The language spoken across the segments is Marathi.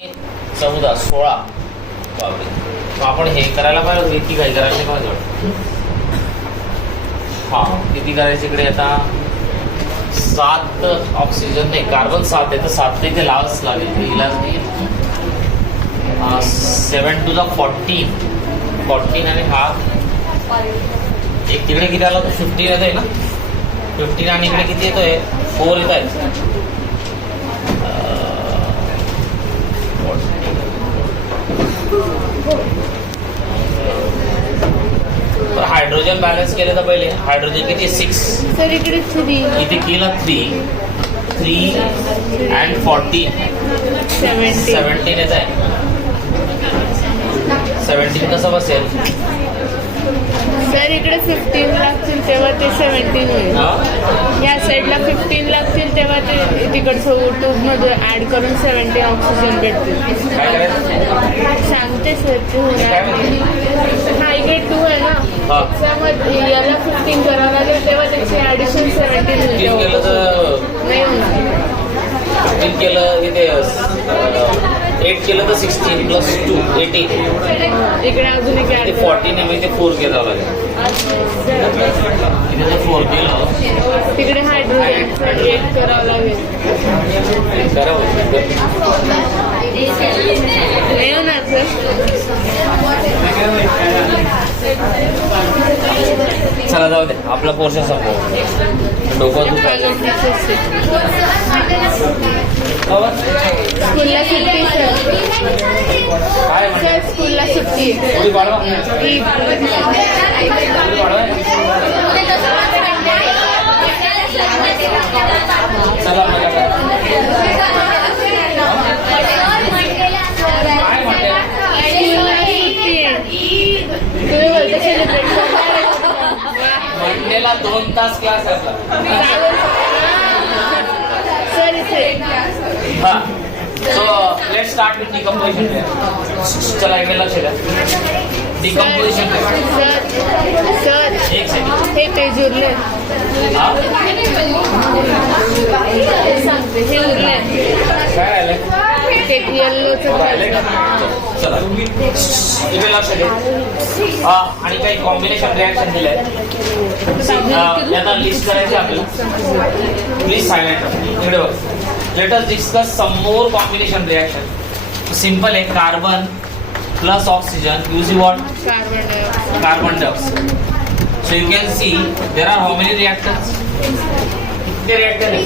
14 16 बापरे. मग आपण हे करायला पाहिजे होतं, इतकी काही करायला नाही पाहिजे. हां, किती करायचे इकडे आता 7 ऑक्सिजन नाही, कार्बन 7 आहे तर 7 ते इथे लावाच लागेल, इलाज नाही. 7 to the 14 आणि हा एक तिकडे किती आला तर 15 येतोय ना, 15 आणि इकडे किती येतोय 4 येत आहेत. तर हायड्रोजन बॅलन्स केले तर पहिले हायड्रोजन किती 6 सर इकडे 3 इथे केलं 3 अँड 14 17 येत आहे. 17 कसं बसेल सर इकडे 15 लागतील तेव्हा ते 17 होईल. या साईडला 15 लागतील तेव्हा ते तिकडचं ट्यूब मध्ये ऍड करून 17 ऑक्सिजन भेटतील. काय करायचं सांगते सर ते होणार. हा इकडे 2 आहे ना, त्यामध्ये याला 15 करावं लागेल तेव्हा त्याची ऍडिशन 17 15 केलं तर नाही होणार. 15 केलं इथे 8 केलं तर 16 प्लस 2 18 इकडे अजून एक इथे 14 आहे, इथे 4 केलं लागेल. इथे 4 केलं तिकडे हायड्रोजनचं 8 करावं लागेल. नाही होणार सर. चला जाऊ दे, आपला पोर्शन संपव. डोकं दुखायचं. स्कूलला सुट्टी सर. काय म्हणते सर स्कूलला सुट्टी पुढे वाढवा. चला मंडेला 2 तास क्लास असला. सर इथे हा, so let start with decomposition. चला इकडे लक्ष द्या. डिकम्पोजिशन सर एक सेकंड. हे पेज उरले. हा सांगते हे उरले. काय आलंय ते येल्लोचं राहिलंय का? चला इकडे लक्ष दे. आणि काही कॉम्बिनेशन रिॲक्शन दिलंय. यांना लिस्ट करायची आपल्याला. प्लीज सायलेंट इकडे बघ. लेट अस डिस्कस सम मोर कॉम्बिनेशन रिॲक्शन. सिंपल आहे. Carbon plus oxygen using what carbon dioxide. So you can see there are how many reactors. कितने रिएक्टर है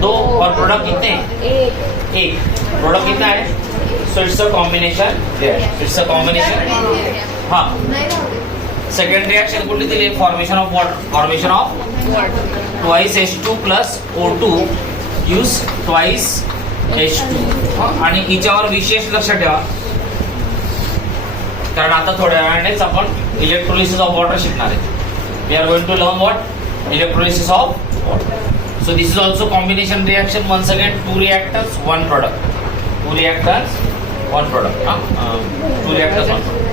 2 और प्रोडक्ट कितने 1. प्रोडक्ट कितना है. So it's a combination reaction. It's a combination. हाँ सेकंड रिएक्शन कुठली दिली. Formation of water. Formation of twice H2 plus O2 use twice H2. आणि हिच्यावर विशेष लक्ष ठेवा कारण आता थोड्या वेळानेच आपण इलेक्ट्रोलिसिस ऑफ वॉटर शिकणार आहे. We are going to learn what electrolysis of water. So this is also combination reaction. Once again 2 reactors 1 product. 2 reactors 1 product. 2 reactors 1 product.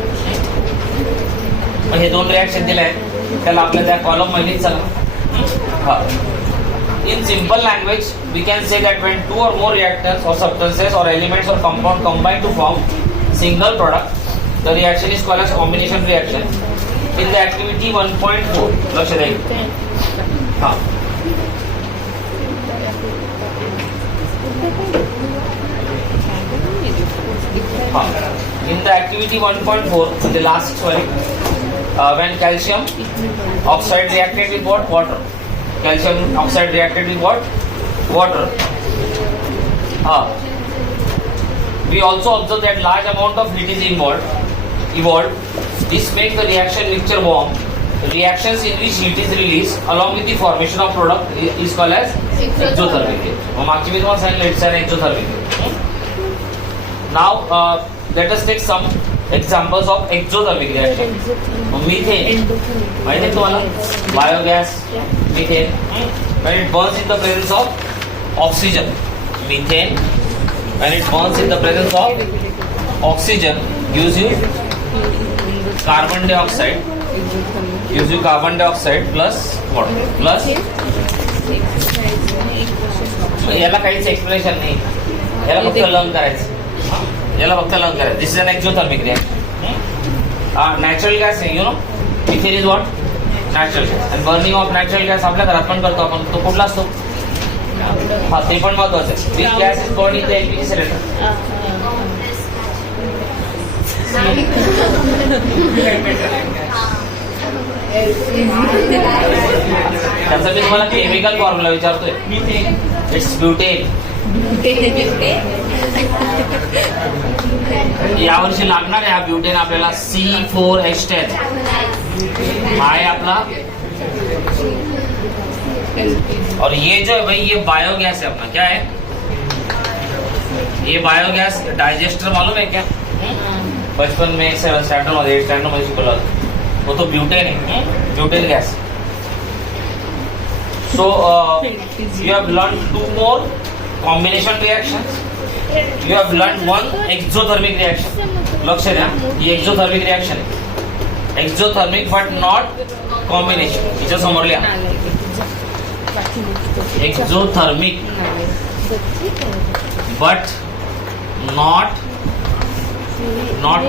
हे 2 रिॲक्शन दिले आहेत त्याला आपल्या त्या कॉलम मध्ये चला. In simple language we can say that when 2 or more reactors or substances or elements or compound combine to form single product, the reaction is called as combination reaction. In the activity 1.4 लक्ष द्या. हाँ in the activity 1.4 the last when calcium oxide reacted with what water. Calcium oxide reacted with what water. We also observe that large amount of heat is evolved. This makes the reaction mixture warm. Reactions in which heat is released along with the formation of product is called as exothermic. मागची मी तुम्हाला सांगितलं it's an exothermic. Now let us take some examples of exothermic reaction. Methane माहिती आहे तुम्हाला. Biogas methane when it burns in the presence of oxygen. Methane when it burns in the presence of oxygen gives you carbon dioxide. Gives you carbon dioxide plus water plus. याला काहीच एक्सप्लेनेशन नाही. याला फक्त लर्न करायचं. याला फक्त लर्न करायचं. This is an exothermic reaction. Natural gas आहे, you know. Methane is what? Natural gas. आणि बर्निंग ऑफ नॅचरल गॅस आपल्या घरात पण करतो आपण. तो कुठला असतो? हा, ते पण महत्वाचं आहे. Which gas is burn in the LPG cylinder? त्याचा मी तुम्हाला केमिकल फॉर्म्युला विचारतोय. It's butane. यावर्षी लागणार आहे हा ब्युटेन आपल्याला C4H10. हा आहे आपला. और ये जो है भाई ये बायोगैस है अपना. क्या है ये बायोगैस? डाइजेस्टर मालूम है क्या? बचपन में 7th स्टैंडर्ड मध्ये 8th स्टैंडर्ड मध्ये शिकवलं होतं. वो तो ब्यूटेन है. Butane gas. So you have learned 2 more combination reactions. You have learned 1 exothermic reaction. लक्ष द्या, ही exothermic reaction आहे. Exothermic but not combination. हिच्या समोर लिहा. Exothermic but not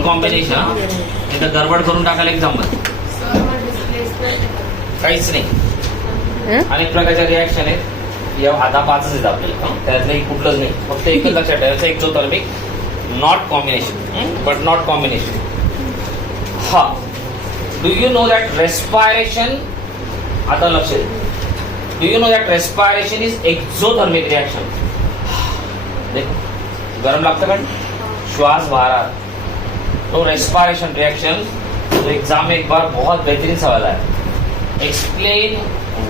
combination. इथं गडबड करून टाकायला एक्झाम्पल काहीच नाही. अनेक प्रकारच्या रिॲक्शन आहेत. आता 5च आहेत आपल्याला. त्यातलं कुठलंच नाही. फक्त एकच लक्षात ठेवायचं, exothermic not combination. But not combination. हा, do you know that respiration? आता लक्ष द्या. Do you know that respiration is exothermic reaction? देखो गरम लागतं का? श्वास बाहर. तो रेस्पायरेशन रिएक्शन. तो एग्जाम में एक बार बहुत बेहतरीन सवाल है. Explain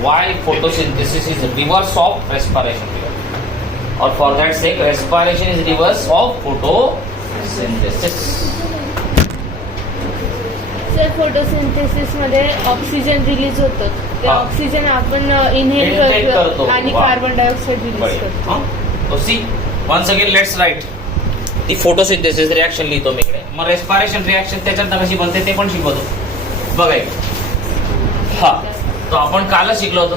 why photosynthesis is reverse of respiration. और for that sake respiration is reverse of photosynthesis. Sir, photosynthesis मध्ये ऑक्सिजन रिलीज होतं. ते हा. ऑक्सिजन आपण इनहेल Inhale करतो. आणि वा. कार्बन डायऑक्साईड रिलीज करतो. तो see once again let's write. ती फोटोसिंथेसिस रिएक्शन लिहितो मी इकडे. मग रेस्पिरेशन रिएक्शन त्याच्यात कशी बनते ते पण शिकवतो. बघा इकडे. हा, तो आपण कालच शिकलो होतो.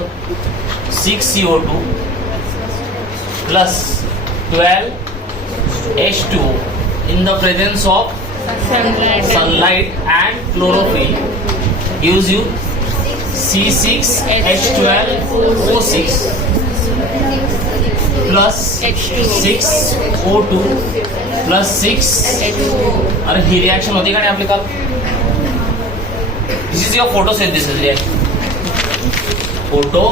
6CO2 plus 12H2 in the presence of sunlight and chlorophyll gives you C6H12O6 plus 6O2 plus 6. अरे ही रिएक्शन होती का नाही आपली काल? This is your photosynthesis reaction. Photo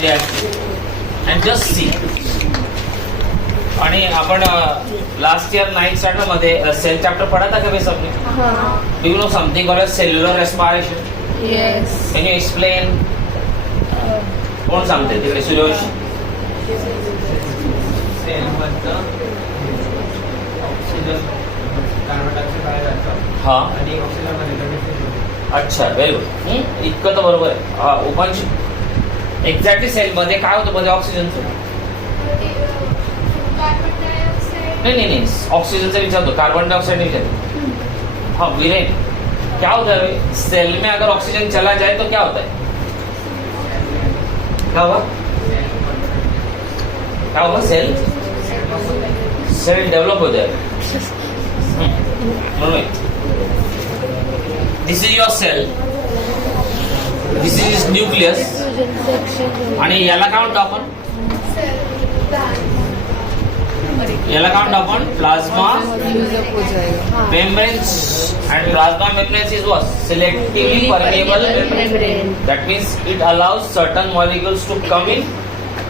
reaction. And just see. आणि आपण लास्ट इयर 9th स्टँडर्ड मध्ये सेल चॅप्टर पढ़ा था क्या बेस आपने? Do you know something called cellular respiration? Yes. Can you explain? कोण सांगते तिकडे? सुरेश. हा, अच्छा, व्हेरी गुड. इतकं तर बरोबर आहे. हा, उपांश एक्झॅक्टली सेल मध्ये काय होतं मध्ये ऑक्सिजनचं? नहीं ऑक्सीजन से विचार दो. कार्बन डाइऑक्साइड नहीं विचार. हाँ वीरेन, क्या होता है सेल में अगर ऑक्सीजन चला जाए तो क्या होता है? क्या होगा? क्या होगा? सेल डेवलप हो जाएगा. This is your cell. This is nucleus. आणि याला काय म्हणतो आपण? याला काय म्हणतो आपण? Plasma membranes. and plasma membrane is what? Selectively permeable membrane. That means it allows certain molecules to come in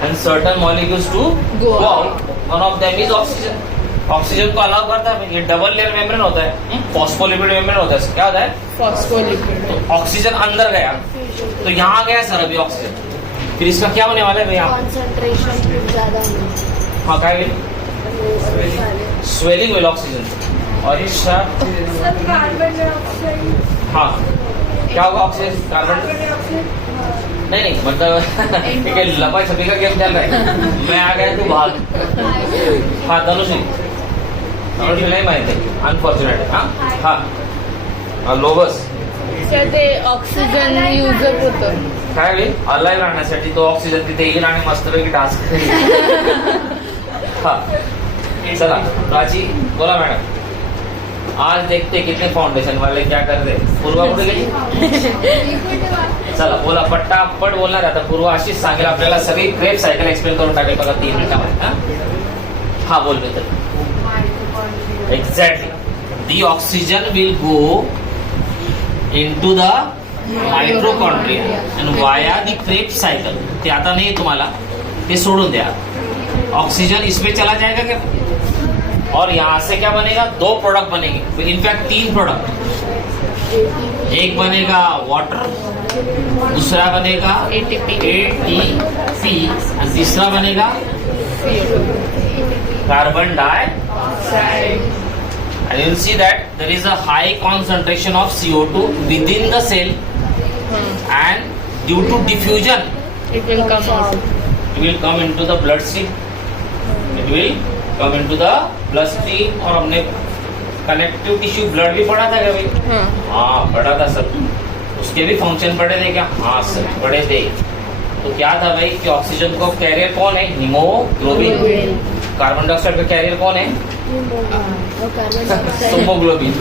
and certain molecules to go out. One of them is oxygen. Oxygen को अलाउ करता है. ये डबल लेयर मेम्ब्रेन होता है. फॉस्फोलिपिड मेम्ब्रेन होता है. क्या होता है? फॉस्फोलिपिड. तो ऑक्सीजन अंदर गया तो यहाँ गया सर अभी ऑक्सीजन. फिर इसका क्या होने वाला है भैया? कॉन्सेंट्रेशन ज्यादा होने. हाँ, क्या है? Swelling will oxygen. और अच्छा, कार्बन डाइऑक्साइड. हाँ, क्या होगा ऑक्सीजन? कार्बन नहीं मतलब ठीक है. लपा छपी का गेम चल रहा है. मैं आ गया तू भाग. हाँ धनुषी नाही माहिती. अनफॉर्च्युनेट. हाँ लोबस. सर, ते ऑक्सिजन युजअप होतं. काय होईल? अलाइव्ह राहण्यासाठी तो ऑक्सिजन तिथे येईल आणि मस्तपैकी टास्क. हा, चला प्राची बोला मैडम, आज देखते कितने फाउंडेशन वाले क्या कर रहे. पूर्वा कुठे गेली? चला बोला पट्टापट बोलणार आता. पूर्वा अशीच सांगेल आपल्याला सगळी क्रेप सायकल एक्सप्लेन करून टाकेल बघा 3 मिनिटामध्ये. हा बोल मित्र. Exactly. The oxygen will go into the mitochondria end वाया दी क्रेप साइकिल. ते आता नाही तुम्हाला, ते सोडून द्या. ऑक्सीजन इसमें चला जाएगा क्या, और यहाँ से क्या बनेगा, 2 प्रोडक्ट बनेंगे, इनफैक्ट 3 प्रोडक्ट. एक बनेगा वाटर, दूसरा बनेगा ATP. और तीसरा बनेगा carbon dioxide. And you'll see that there is a high concentration of CO2 within the cell, and due to diffusion It will come out. it will come into the bloodstream. It will come into the bloodstream. और हमने कनेक्टिव टिश्यू ब्लड भी पढ़ा था क्या भाई? हाँ. हाँ पढ़ा था सर. उसके भी फंक्शन पढ़े थे क्या? हाँ सर पढ़े थे. तो क्या था भाई कि ऑक्सीजन को कैरियर कौन है? हीमोग्लोबिन. कार्बन डाइऑक्साइड का कैरियर कौन है? हिमोग्लोबिन.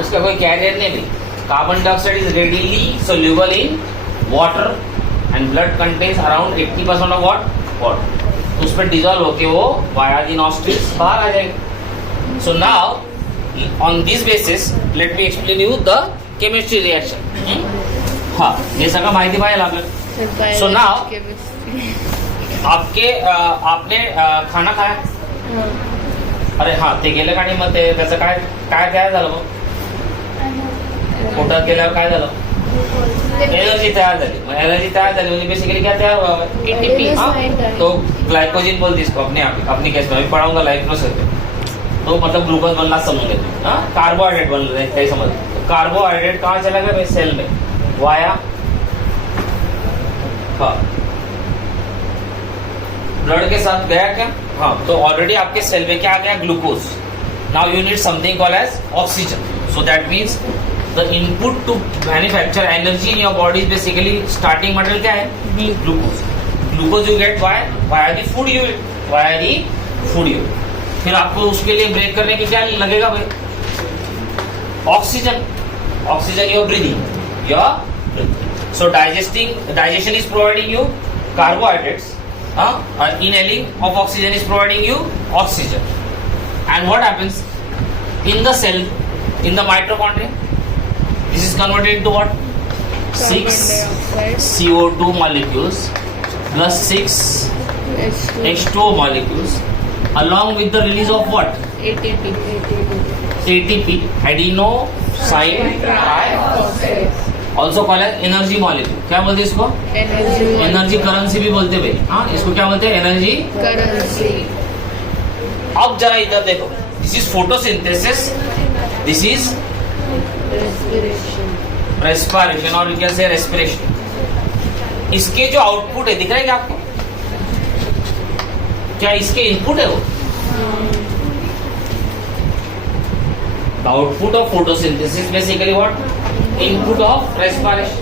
उसका कोई कैरियर नहीं भी. Carbon dioxide is readily soluble in water and blood contains around 80% of water. उस पर डिजॉल्व होके वो वाया दी नॉस्ट्रिल्स बाहर आ जाएगी. So now on this basis let me explain you the chemistry reaction. हाँ हे सगळं माहिती पाहिजे आपल्याला. So now- आपने खाना खाया? अरे हा ते गेलं का नाही, मग ते त्याचं काय काय काय झालं मग? पोटात गेल्यावर काय झालं? एनर्जी तयार झाली. मग एनर्जी तयार झाली म्हणजे बेसिकली क्या तयार हुआ? ATP. तो ग्लाइकोजिन बोलते इसको अपनी केस में. अभी पढ़ाऊंगा लाइफ प्रोसेस में. तो मतलब ग्लूकोज बनना समझ लेते. हाँ कार्बोहाइड्रेट बन रहे हैं समझ. कार्बोहाइड्रेट कहाँ चला गया भाई? सेल में. वाया हाँ ब्लड के साथ गया क्या? हाँ तो ऑलरेडी आपके सेल में क्या आ गया? Glucose. Now you need something called as oxygen. So that means the input to manufacture energy in your body is basically starting material क्या है? ग्लूकोज. ग्लूकोज यू गेट वाया दी फूड यू. फिर आपको उसके लिए ब्रेक करने की क्या लगेगा भाई? Oxygen. Oxygen your breathing. So digestion is providing you carbohydrates. Inhaling of oxygen is providing you oxygen. And what happens in the cell, in the mitochondria? This is converted into what? 6 CO2 molecules plus 6 H2O molecules, along with the release of what? ATP, adenosine trioxide. Also call है एनर्जी मॉलिक्यूल. क्या बोलते हैं इसको? एनर्जी करेंसी भी बोलते भाई. हाँ इसको क्या बोलते हैं? Energy currency. अब जरा इधर देखो. This is photosynthesis, this is respiration और यू कैन से रेस्पिरेशन. इसके जो आउटपुट है दिख रहा है क्या आपको? क्या इसके इनपुट है वो? The output of photosynthesis basically what? Input of respiration.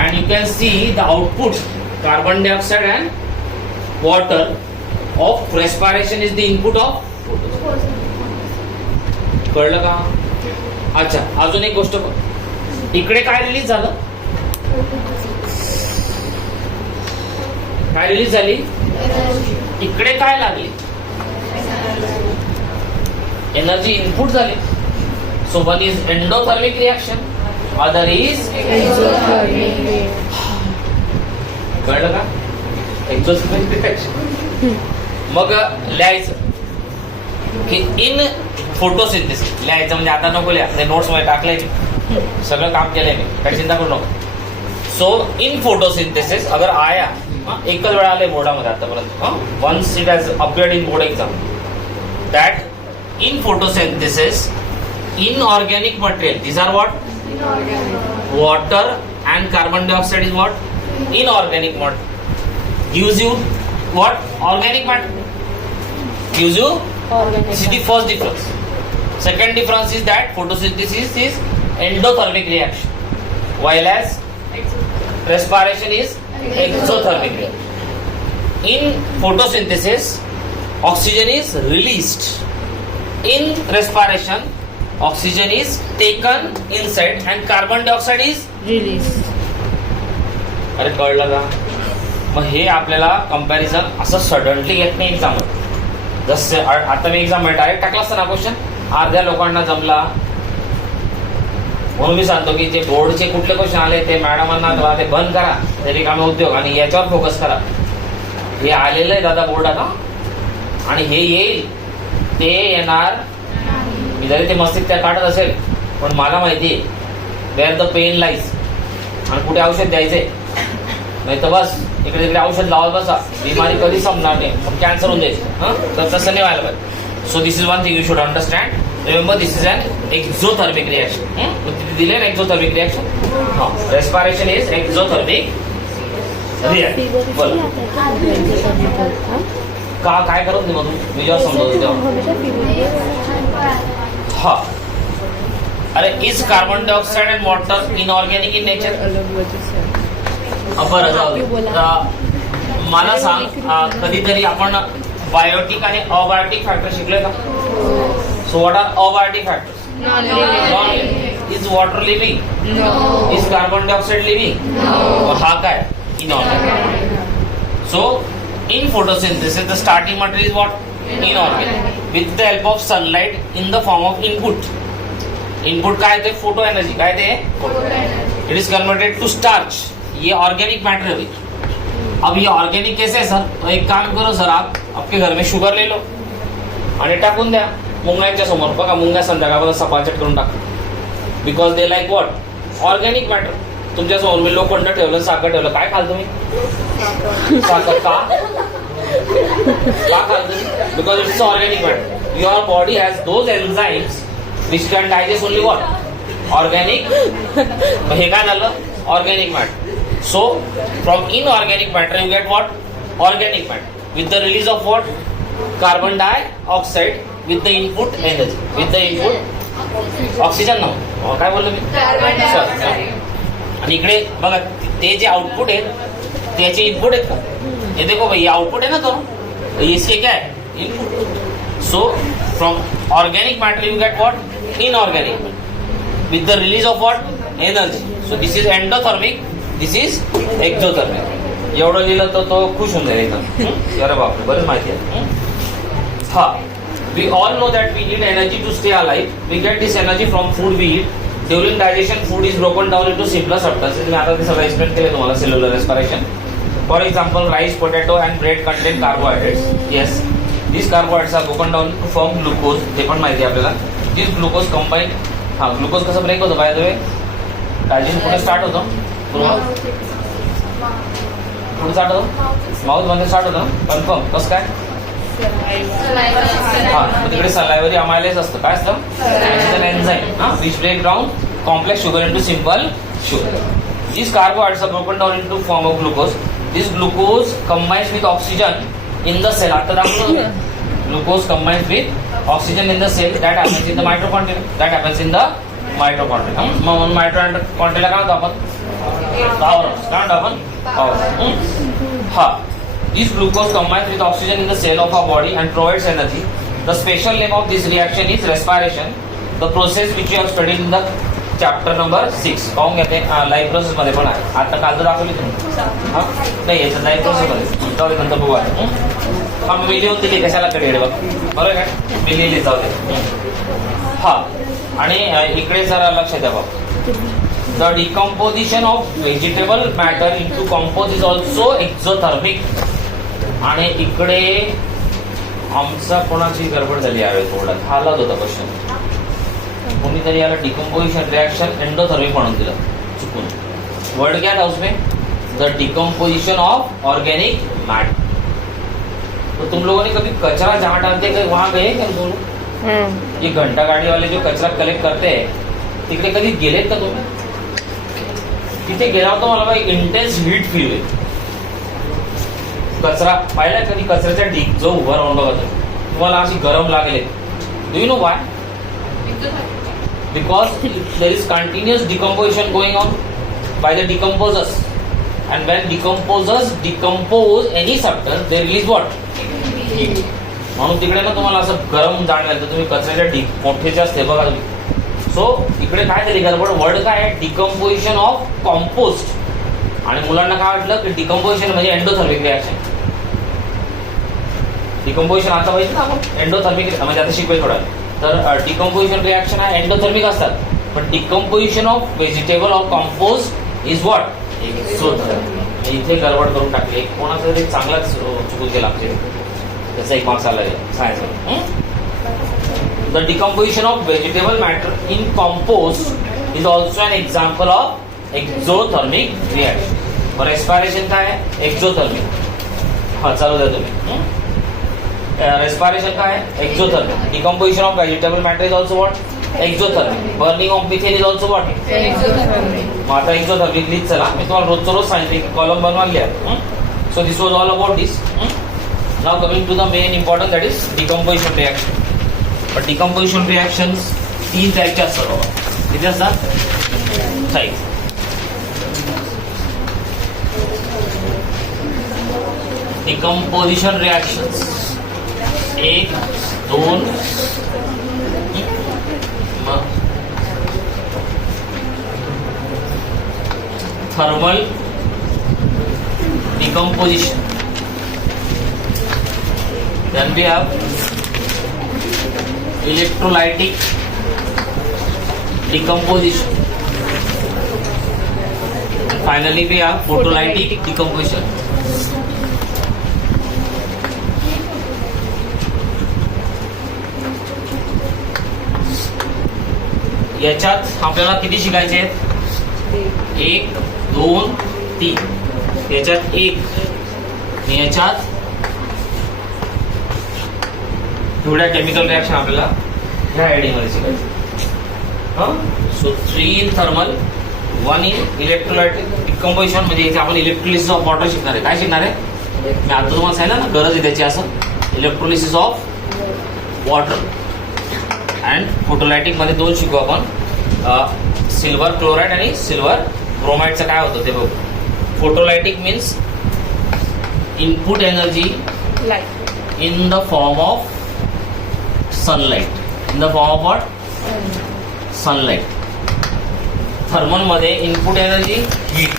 And you can see the output, carbon dioxide and water of respiration is the input of photosynthesis. कळलं का? अच्छा अजून एक गोष्ट. इकडे काय रिलीज झालं? काय रिलीज झाली? इकडे काय लागली? एनर्जी इनपुट झाली. So one is endothermic reaction, other is कळलं का? Exothermic reaction. मग लिहायचं की इन फोटोसिंथेसिस. लिहायचं म्हणजे आता नको लिहा, नोट्स मध्ये टाकलंय सगळं काम केलंय मी, काही चिंता करू नको. सो इन फोटोसिंथेसिस अगर आया, एकच वेळा आलंय बोर्डामध्ये आतापर्यंत, once it has appeared in board exam, that in photosynthesis inorganic material, these are what? Water and carbon dioxide is what? Inorganic matter. Gives you what? Organic matter. Gives you this is the first difference. Second difference is that photosynthesis is endothermic reaction, while as respiration is exothermic reaction. In photosynthesis oxygen is released. In respiration, oxygen is taken inside and carbon dioxide is. Release. अरे कळलं का? मग हे आपल्याला कंपॅरिझन असं सडनली येत नाही एक्झाम. जसं आता मी एक्झाम डायरेक्ट टाकला असता ना क्वेश्चन, अर्ध्या लोकांना जमला. म्हणून मी सांगतो की जे बोर्डचे कुठले क्वेश्चन आले ते मॅडमांना ते बंद करा, ते रिकामे उद्योग, आणि याच्यावर फोकस करा. हे आलेलं आहे दादा बोर्डात, आणि हे येईल ते येणार. मी जरी ते मस्तीत त्या काढत असेल, पण मला माहिती आहे वेअर द पेन लाईज, आणि कुठे औषध द्यायचे. नाही तर बस इकडे तिकडे औषध लावत बसा, बिमारी कधी संपणार नाही, मग कॅन्सर होऊन द्यायचं. तर तसं नाही व्हायला पाहिजे. So this is one thing you should understand. Remember this is an exothermic reaction. तिथे दिले ना exothermic reaction. Respiration is exothermic reaction. बोला का काय करत नाही मधून मी जेव्हा समजवतो तेव्हा. हा अरे is carbon dioxide and water inorganic in nature. बरं जाऊ दे. मला सांग कधीतरी आपण बायोटिक आणि अबायोटिक फॅक्टर शिकलोय का? So what are abiotic factors? Non. Is water living? No. Is carbon dioxide living? No. हा काय? Inorganic. So in photosynthesis the starting material is what? Inorganic. With the help of sunlight in the form of input. Input काय ते? Photo energy. काय ते? It is converted to starch. ये ऑर्गेनिक मैटर है. अब ये ऑर्गेनिक कैसे है सर? तो एक काम करो सर, आप आपके घर में शुगर ले लो आणि टाकून द्या मुंग्यांच्या समोर. बघा मुंग्या संध्याकाळपर्यंत सपाचट करून टाकतात. Because they like what? Organic matter. तुमच्या समोर मी लोखंड ठेवलं, साखर ठेवलं, काय खाल तुम्ही? साखर. का खाल तुम्ही? Because it's organic matter. Your body has those enzymes which can digest only what? Organic. हे काय झालं? Organic matter. So from inorganic matter you get what? Organic matter with the release of what? Carbon dioxide with the input energy. With the input oxygen. ना काय बोललो मी? आणि इकडे बघा ते जे आउटपुट आहेत त्याचे इनपुट आहेत का? हे देखो भाई आउटपुट है ना, तो इसके क्या है? Input. So from organic matter you get what? Inorganic with the release of what? Energy. So this is endothermic, this is exothermic. एवढं लिहिलं तर तो खुश होऊन जाईल एकदम. अरे बापरे, बरंच माहिती आहे. हा we all know that we need energy to stay alive. We get this energy from food we eat. During digestion food is broken down into simpler substances. मी आता ते सगळं एक्सप्लेन केलं तुम्हाला. Cellular respiration. For example rice, potato and bread contain carbohydrates. Yes, this carbohydrates are broken down to form glucose. ते पण माहिती आहे आपल्याला. This glucose combine. हा ग्लुकोज कसं ब्रेक होतं बाय द वे? डायजेशन कुठे स्टार्ट होतं? कुठे स्टार्ट होतं? माउथ मध्ये स्टार्ट होतं. कन्फर्म. कसं काय? हा तिकडे सलायवरी अमायलेज असतं. काय असतं? Enzyme which break down complex sugar into simple sugar. These carbohydrates are broken down into form of glucose. This glucose combines with oxygen in the cell. आता दाखवलं glucose combines with oxygen in the cell. That happens in the mitochondria. That happens in the mitochondria. मग mitochondria काय होतं आपण? Powerhouse. काय म्हणतो आपण? Powerhouse. हा. This glucose combines with oxygen in the cell of our body and provides energy. The special name of this reaction is respiration. The process which you have studied in the chapter number 6 पाहून घेते. लाईव्ह प्रोसेस मध्ये पण आहे. आता काल जर दाखवली तुम्ही हा नाही याचं लाईव्ह प्रोसेस मध्ये जाऊ दे, नंतर बघू. हा मी लिहून दिली कशाला कडे बघ. बरोबर काय? मी लिहिली. जाऊ दे. हा आणि इकडे जरा लक्ष द्या बघ. The decomposition of vegetable matter into compose is also exothermic. आणि इकडे आमचा कोणाची गडबड झाली यावेळी थोडा हालत होता क्वेश्चन. कोणीतरी याला डिकम्पोजिशन रिएक्शन एंडोथर्मिक म्हणून दिलं चुकून. वर्ड क्या था उसमें? The decomposition of organic matter. तो तुम लोगों ने कभी कचरा जहाँ डालते हैं वहां गए क्या तुम लोग? ये घंटा गाड़ी वाले जो कचरा कलेक्ट करते हैं तिकडे कधी गेलेत का तुम्ही? तिथे गेला होता मला एक इंटेन्स हीट फील होईल. कचरा पाहिला कधी? कचऱ्याचा ढीक जो उभा राहून बघा तुम्हाला अशी गरम लागेल. Do you no Y? Because there is continuous decomposition going on by the decomposers, and when decomposers decompose any substance, they release what? Heat. म्हणून तिकडे ना तुम्हाला असं गरम जाणवेल. तर तुम्ही कचऱ्याच्या मोठे असते बघा तुम्ही. सो इकडे काय झाली गडबड. वर्ड काय आहे, डिकम्पोजिशन ऑफ कॉम्पोस्ट. आणि मुलांना काय वाटलं की डिकम्पोजिशन म्हणजे एंडोथर्मिक रिॲक्शन. डिकम्पोजिशन आता पाहिजे ना आपण एंडोथर्मिक म्हणजे आता शिकवेल थोडा. तर डिकम्पोजिशन रिॲक्शन हा एंडोथर्मिक असतात. पण decomposition of vegetable of compost is what exothermic. इथे गडबड करून टाकली. कोणाचा तरी चांगलाच चुकून गेला आमचे. त्याचा एक मार्क्स आला science. The decomposition of vegetable matter in compost is also an example of exothermic reaction. Respiration काय आहे, एक्झोथर्मिक. हा चालू द्या तुम्ही. रेस्पायरेशन काय आहे, exothermic. Decomposition of vegetable matter is also what exothermic. Burning of methane is also what exothermic. मग आता एक्झोथर्मिक लिहित चला. मी तुम्हाला रोजचं रोज सांगितले कॉलम बनवायला. So this was all about this. Now coming to the main important that is decomposition reaction. पण डिकम्पोजिशन रिॲक्शन्स 3 टाईपचे असतात बाबा. किती असतात, type. Decomposition reactions 1, 2. Thermal decomposition. Then we have electrolytic decomposition. Finally we have photolytic decomposition. याच्यात आपल्याला किती शिकायचे आहेत, 1, 2, 3. याच्यात 1, याच्यात थोड्या केमिकल रिॲक्शन आपल्याला ह्या हेडिंग मध्ये शिकायचं. So 3 in thermal, 1 in electrolytic decomposition. म्हणजे इथे आपण इलेक्ट्रोलिसिस ऑफ वॉटर शिकणार आहे. काय शिकणार आहे, मी आता तुम्हाला सांगितलं ना गरज आहे त्याची. असं electrolysis of water. And photolytic मध्ये 2 शिकू आपण. सिल्वर क्लोराइड आणि सिल्वर ब्रोमाइडचं काय होतं ते बघू. Photolytic means input energy light in the form of sunlight. In the form of what, sunlight. Thermal मध्ये इनपुट एनर्जी हीट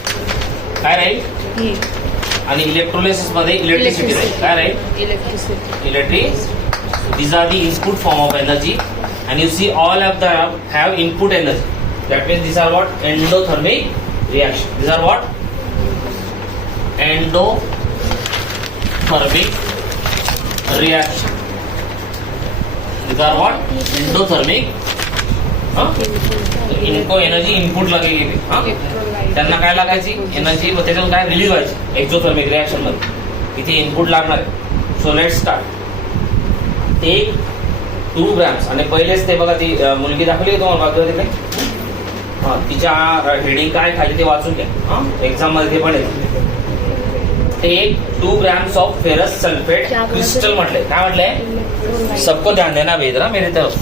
काय राहील, हीट. आणि इलेक्ट्रोलिसिस मध्ये इलेक्ट्रिसिटी राहील. काय राहील, electricity. Electric. These are the input form of energy, and you see all of them have input energy. That means these are what, endothermic reaction. These are what, endothermic reaction. These are what, endothermic. इनको एनर्जी इनपुट लगेगी. त्यांना काय लागायची एनर्जी, व त्याच्यातून काय रिलीज व्हायची एक्झोथर्मिक रिॲक्शन मध्ये. इथे इनपुट लागणार आहे. So let start. ते 2 ग्रॅम्स. आणि पहिलेच ते बघा ती मुलगी दाखवली तुम्हाला बाजूला तिकडे. तिच्या हेडिंग काय खाली ते वाचून घ्या. एक्झाम मध्ये ते पण येते. ते 2 grams of ferrous sulphate crystal म्हटलंय. काय म्हटलंय, सबको ध्यान देना भेद मेरे तरफ.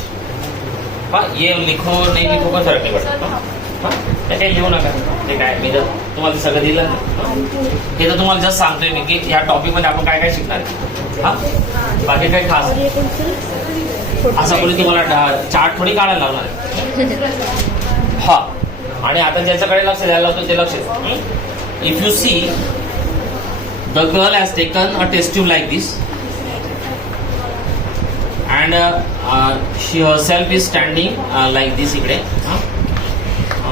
ये लिखो नाही लिखो पण फरक नाही पडत. ते लिहू नका. ते काय मी जर तुम्हाला सगळं दिलं ना, हे तर तुम्हाला जस्ट सांगतोय मी की या टॉपिक मध्ये आपण काय काय शिकणार. बाकी काही खास असं बोलू तुम्हाला चार्ट थोडी काढायला लावणार आहे. हा, आणि आता ज्याच्याकडे लक्ष द्यायला लावतो ते लक्ष. If you see the girl has taken a test tube like this and she herself is standing like this. इकडे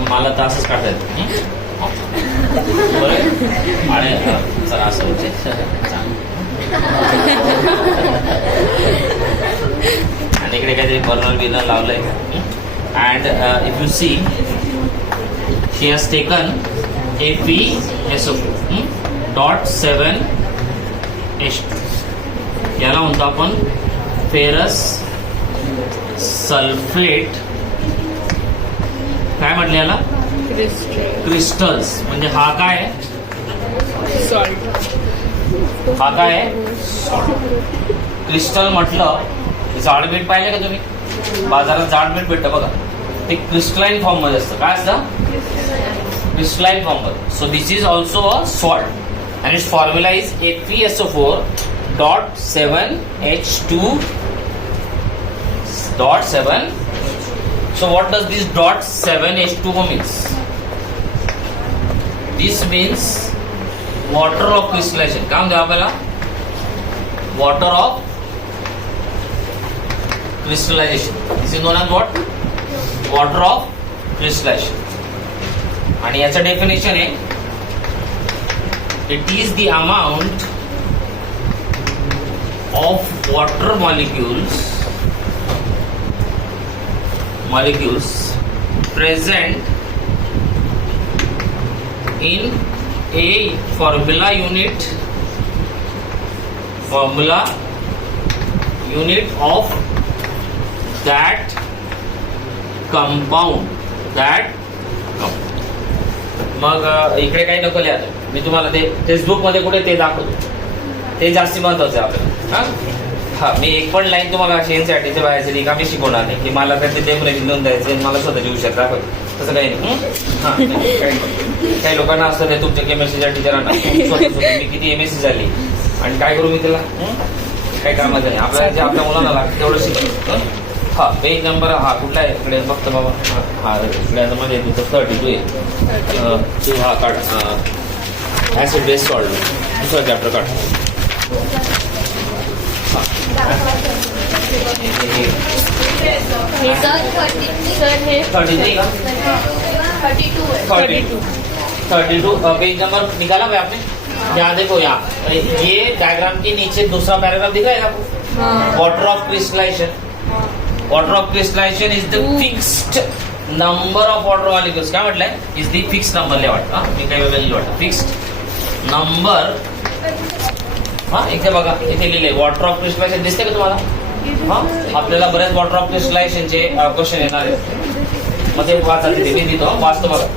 मला तर असंच काढता येतं बरं. आणि चला असं होते. आणि इकडे काहीतरी बर्नर लावलंय. And if you see she has taken FeSO4.7H2. याला म्हणतो आपण फेरस सल्फेट. काय म्हटलं याला, क्रिस्टल्स. म्हणजे हा काय आहे, सॉल्ट. हा काय आहे, क्रिस्टल. म्हटलं जाडबीट पाहिले का तुम्ही, बाजारात जाडबीट भेटतं बघा. ते क्रिस्टलाइन फॉर्म मध्ये असतं. काय असतं, क्रिस्टलाइन फॉर्म मध्ये. So this is also a salt and it's formula is FeSO4 .7H2 .7. So what does this .7H2O means? This means water of crystallization. काय म्हणतो आपल्याला? Water of crystallization. This is known as what? Water of crystallization. आणि याचं डेफिनेशन आहे, it is the amount of water molecules present in a formula unit of that compound. मग इकडे काही नको लिहा, मी तुम्हाला ते टेक्स्टबुक मध्ये कुठे ते दाखवतो, ते जास्ती महत्वाचं आहे आपल्याला. हा मी एक पण लाईन तुम्हाला शेनसाठीचे बाहेरचे रिकामी शिकवणार नाही की मला काय ते लिहून द्यायचं मला स्वतःची हुशार दाखवत, तसं काही नाही. हा काही लोकांना असतं ते तुमच्या केमिस्ट्रीच्या टीचरांना मी किती MSc झाली आणि काय करू मी त्याला, काही कामाचं नाही. आपल्याला जे आपल्या मुलांना लागतं तेवढं शिकवलं. हा पेज नंबर हा कुठला आहे इकडे बघतो बाबा. हा इकडे मध्ये तुझं 32 आहे. तू हा काढ, ऍसिड बेस सॉल्ट दुसरा चॅप्टर काढ. सर हे 33 का 32 पेज नंबर निकाला भाई आपने. यहाँ देखो, यहाँ ये डायग्राम के नीचे दूसरा पैराग्राफ दिख रहा है आपको. Water of crystallization. Water of crystallization is the fixed number of water molecules. काय म्हटलंय? Is the fixed number ले वाटतं. मी काही वेगळं लिहिलं वाटतं. Fixed number. हा इथे बघा, इथे लिहिले वॉटर ऑफ क्रिस्टलायझेशन दिसते का तुम्हाला? हा आपल्याला बरेच वॉटर ऑफ क्रिस्टलायझेशनचे क्वेश्चन येणार आहेत. मग ते वाचा, तिथे मी देतो, वाचतो बघा.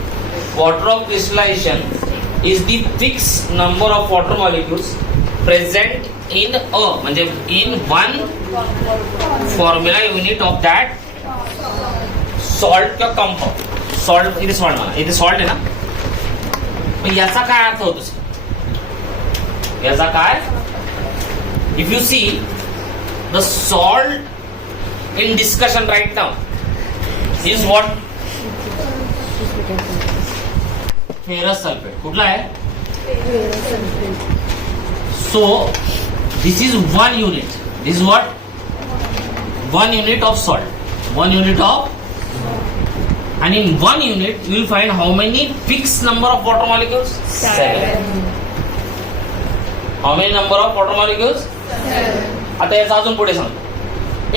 Water of crystallisation is the fix number of water molecules present in म्हणजे in one formula unit of that salt किंवा कंपाऊंड. सॉल्ट इथे सॉल्ट म्हणा, इथे सॉल्ट आहे ना. मग याचा काय अर्थ होतो? याचा काय? If you see the salt in discussion right now is what? Ferrous sulphate. कुठला आहे? So this is one unit. This is what? One unit of salt. One unit of, and in one unit you will find how many fixed number of water molecules? 7. How many number of water molecules? 7. आता याचा अजून पुढे सांगतो.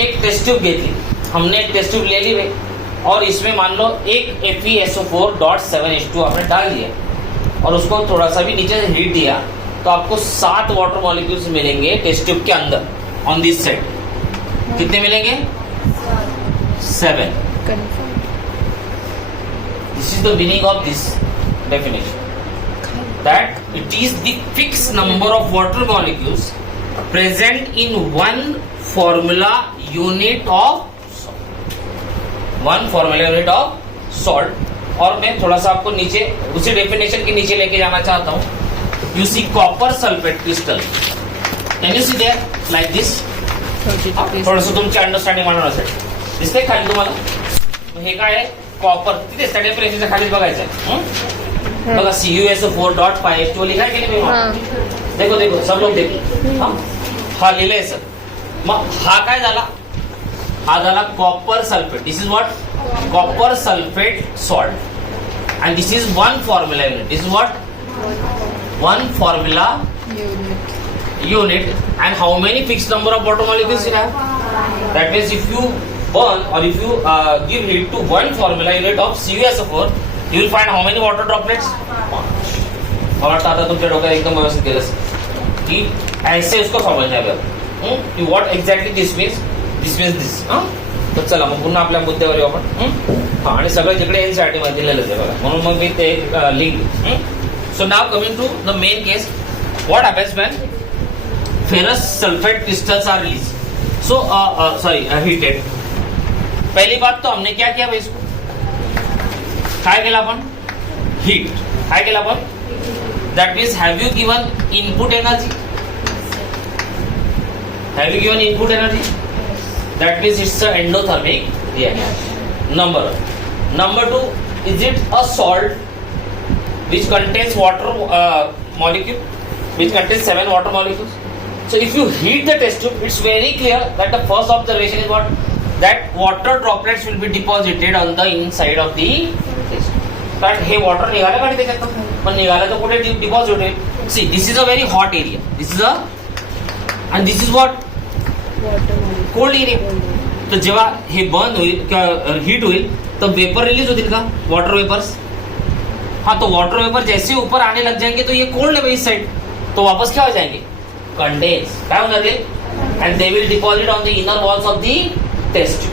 एक टेस्ट ट्यूब घेतली हमने, एक टेस्ट ट्यूब ले ली भाई, और इसमें मान लो एक FeSO4.7H2 आपने डाल दिया और उसको थोड़ा सा भी नीचे से हीट दिया, तो आपको 7 वाटर मॉलिक्यूल्स मिलेंगे टेस्ट ट्यूब के अंदर ऑन दिस साइड. कितने मिलेंगे? 7. This is the meaning of this definition, that it is the fix number of water molecules present in one formula unit of salt. और मैं थोड़ा सा आपको नीचे उसी डेफिनेशन के नीचे लेके जाना चाहता हूँ. You see copper sulfate crystal. Can you see there like this? थोडंसं तुमची अंडरस्टँडिंग म्हणून असेल. दिसते खाली तुम्हाला? हे काय आहे? कॉपर. तिथे टेम्परेचरच्या खालीच बघायचं आहे. बघा CuSO4.5H2 लिखा है की नाही? देखो देखो सब लोग देखो. हा लिहिलंय सर. मग हा काय झाला? हा झाला copper sulphate. This is what? Copper sulphate salt. And this is one formula unit. This is what? One formula unit. And how many fixed number of water molecules you have? That means if you burn or if you give heat to one formula unit of CuSO4, you will find how many water droplets? 5. और आता तुमच्या डोक्यात एकदम व्यवस्थित केलं की ऐसे उसको समझना है कि what exactly this means. This means this. तर चला मग पुन्हा आपल्या मुद्द्यावर येऊ आपण. हा आणि सगळं जिकडे NCERT मध्ये दिलेलं आहे बघा, म्हणून मग मी ते link. So now coming to the main case, what happens when ferrous sulfate crystals are released? So heated. पहली बात तो हमने क्या किया भाई, इसको काय केला आपण? हीट. काय केला आपण? That means have you given input energy? Have you given input energy? That means it's an endothermic reaction. Number 1. Number 2, is it a salt which contains water molecule, which contains 7 water molecules? So if you heat the test tube, it's very clear that the first observation is what? That water droplets will be deposited on the inside of the test tube. कारण हे वॉटर निघालं का त्याच्यात, पण निघालं तर कुठे डिपॉझिट होईल? See, this is a very hot area, this is a and this is what cold area. तर जेव्हा हे बर्न होईल किंवा हीट होईल तर वेपर रिलीज होतील का, वाटर वेपर्स. हाँ, तो वाटर वेपर जैसे ऊपर आने लग जाएंगे तो ये कोल्ड है इस साइड, तो वापस क्या हो जाएंगे, कंडेंस. काय हो जाते, and they will deposit on the inner walls of the test tube.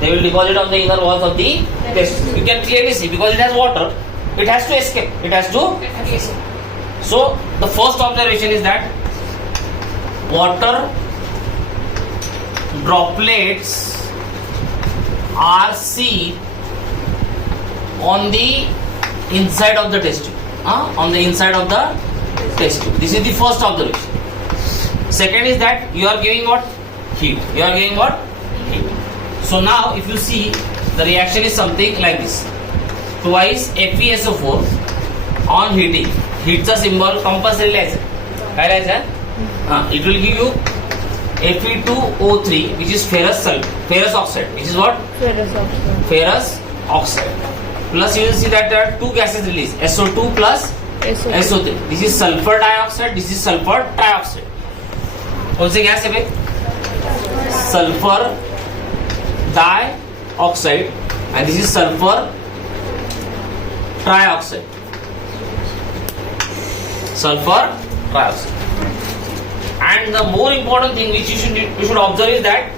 They will deposit on the inner walls of the test tube. You can clearly see because it has water, it has to escape. It has to escape. So the first observation is that water droplets are seen on the inside of the test tube. On the inside of the test tube. This is the first observation. Second is that you are giving what? Heat. You are giving what? Heat. So now if you see the reaction is something like this. Twice FeSO4 on heating. Heatचा symbol compulsory लिहायचा. काय लिहायचा? It will give you Fe2O3 which is ferrous oxide. Which is what? Ferrous oxide. Plus you will see that there are two gases released. SO2 plus SO3. This is sulfur dioxide. This is sulfur trioxide. कौन से गैस है भाई? Sulfur dioxide, and this is sulfur trioxide. Sulfur trioxide. And the more important thing which you should observe is that